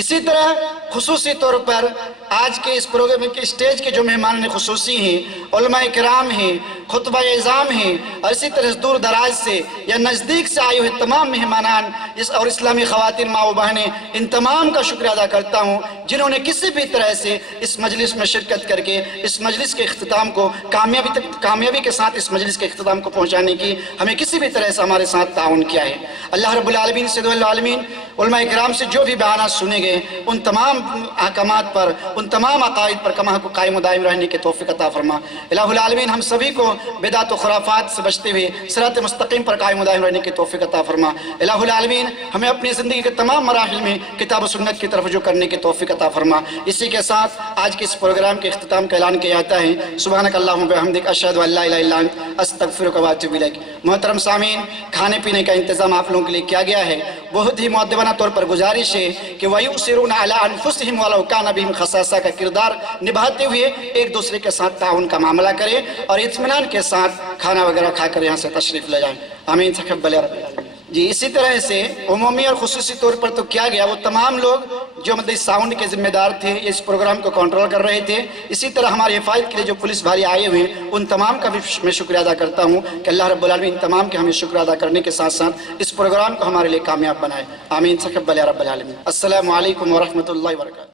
اسی طرح خصوصی طور پر آج کے اس پروگرام کے اسٹیج کے جو مہمان خصوصی ہیں، علماء کرام ہیں، خطبہ اعظام ہیں، اور اسی طرح دور دراز سے یا نزدیک سے آئے ہوئے تمام مہمانان اور اسلامی خواتین ماں و بہنیں، ان تمام کا شکر ادا کرتا ہوں جنہوں نے کسی بھی طرح سے اس مجلس میں شرکت کر کے اس مجلس کے اختتام کو کامیابی کے ساتھ اس مجلس کے اختتام کو پہنچانے کی ہمیں کسی بھی طرح سے ہمارے ساتھ تعاون کیا ہے۔ اللہ رب العالمین سے دعا العالمین علماء کرام سے جو بھی بیانات سنے گئے ان تمام احکامات پر، ان تمام عقائد پر کما کو قائم و دائم رہنے کی توفیق عطا فرما۔ الہ العالمین ہم سبھی کو بدعت و خرافات سے بچتے ہوئے صراط مستقیم پر قائم و دائم رہنے کی توفیق عطا فرما۔ الہ العالمین ہمیں اپنی زندگی کے تمام مراحل میں کتاب و سنت کی طرف رجوع کرنے کی توفیق عطا فرما۔ اسی کے ساتھ آج کے اس پروگرام کے اختتام کا اعلان کیا جاتا ہے۔ سبحانک اللہم وبحمدک اشہد ان لا الہ الا انت استغفرک و اتوب الیک۔ محترم سامعین، کھانے پینے کا انتظام آپ لوگوں کے لیے کیا گیا ہے۔ بہت ہی مؤدبانہ طور پر گزارش ہے کہ وَيُؤْثِرُونَ عَلَىٰ أَنفُسِهِمْ وَلَوْ كَانَ بِهِمْ خَصَاصَةٌ کا کردار نبھاتے ہوئے ایک دوسرے کے ساتھ تعاون کا معاملہ کریں اور اطمینان کے ساتھ کھانا وغیرہ کھا کر یہاں سے تشریف لے جائیں۔ آمین تقبل یا رب العالمین۔ جی اسی طرح سے عمومی اور خصوصی طور پر تو کیا گیا وہ تمام لوگ جو ساؤنڈ کے ذمہ دار تھے، اس پروگرام کو کنٹرول کر رہے تھے، اسی طرح ہماری حفاظت کے لیے جو پولیس بھائی آئے ہوئے ان تمام کا بھی میں شکریہ ادا کرتا ہوں کہ اللہ رب العالمین تمام کے ہمیں شکر ادا کرنے کے ساتھ ساتھ اس پروگرام کو ہمارے لیے کامیاب بنائے۔ آمین تقبل یا رب العالمین۔ السلام علیکم ورحمۃ اللہ وبرکاتہ۔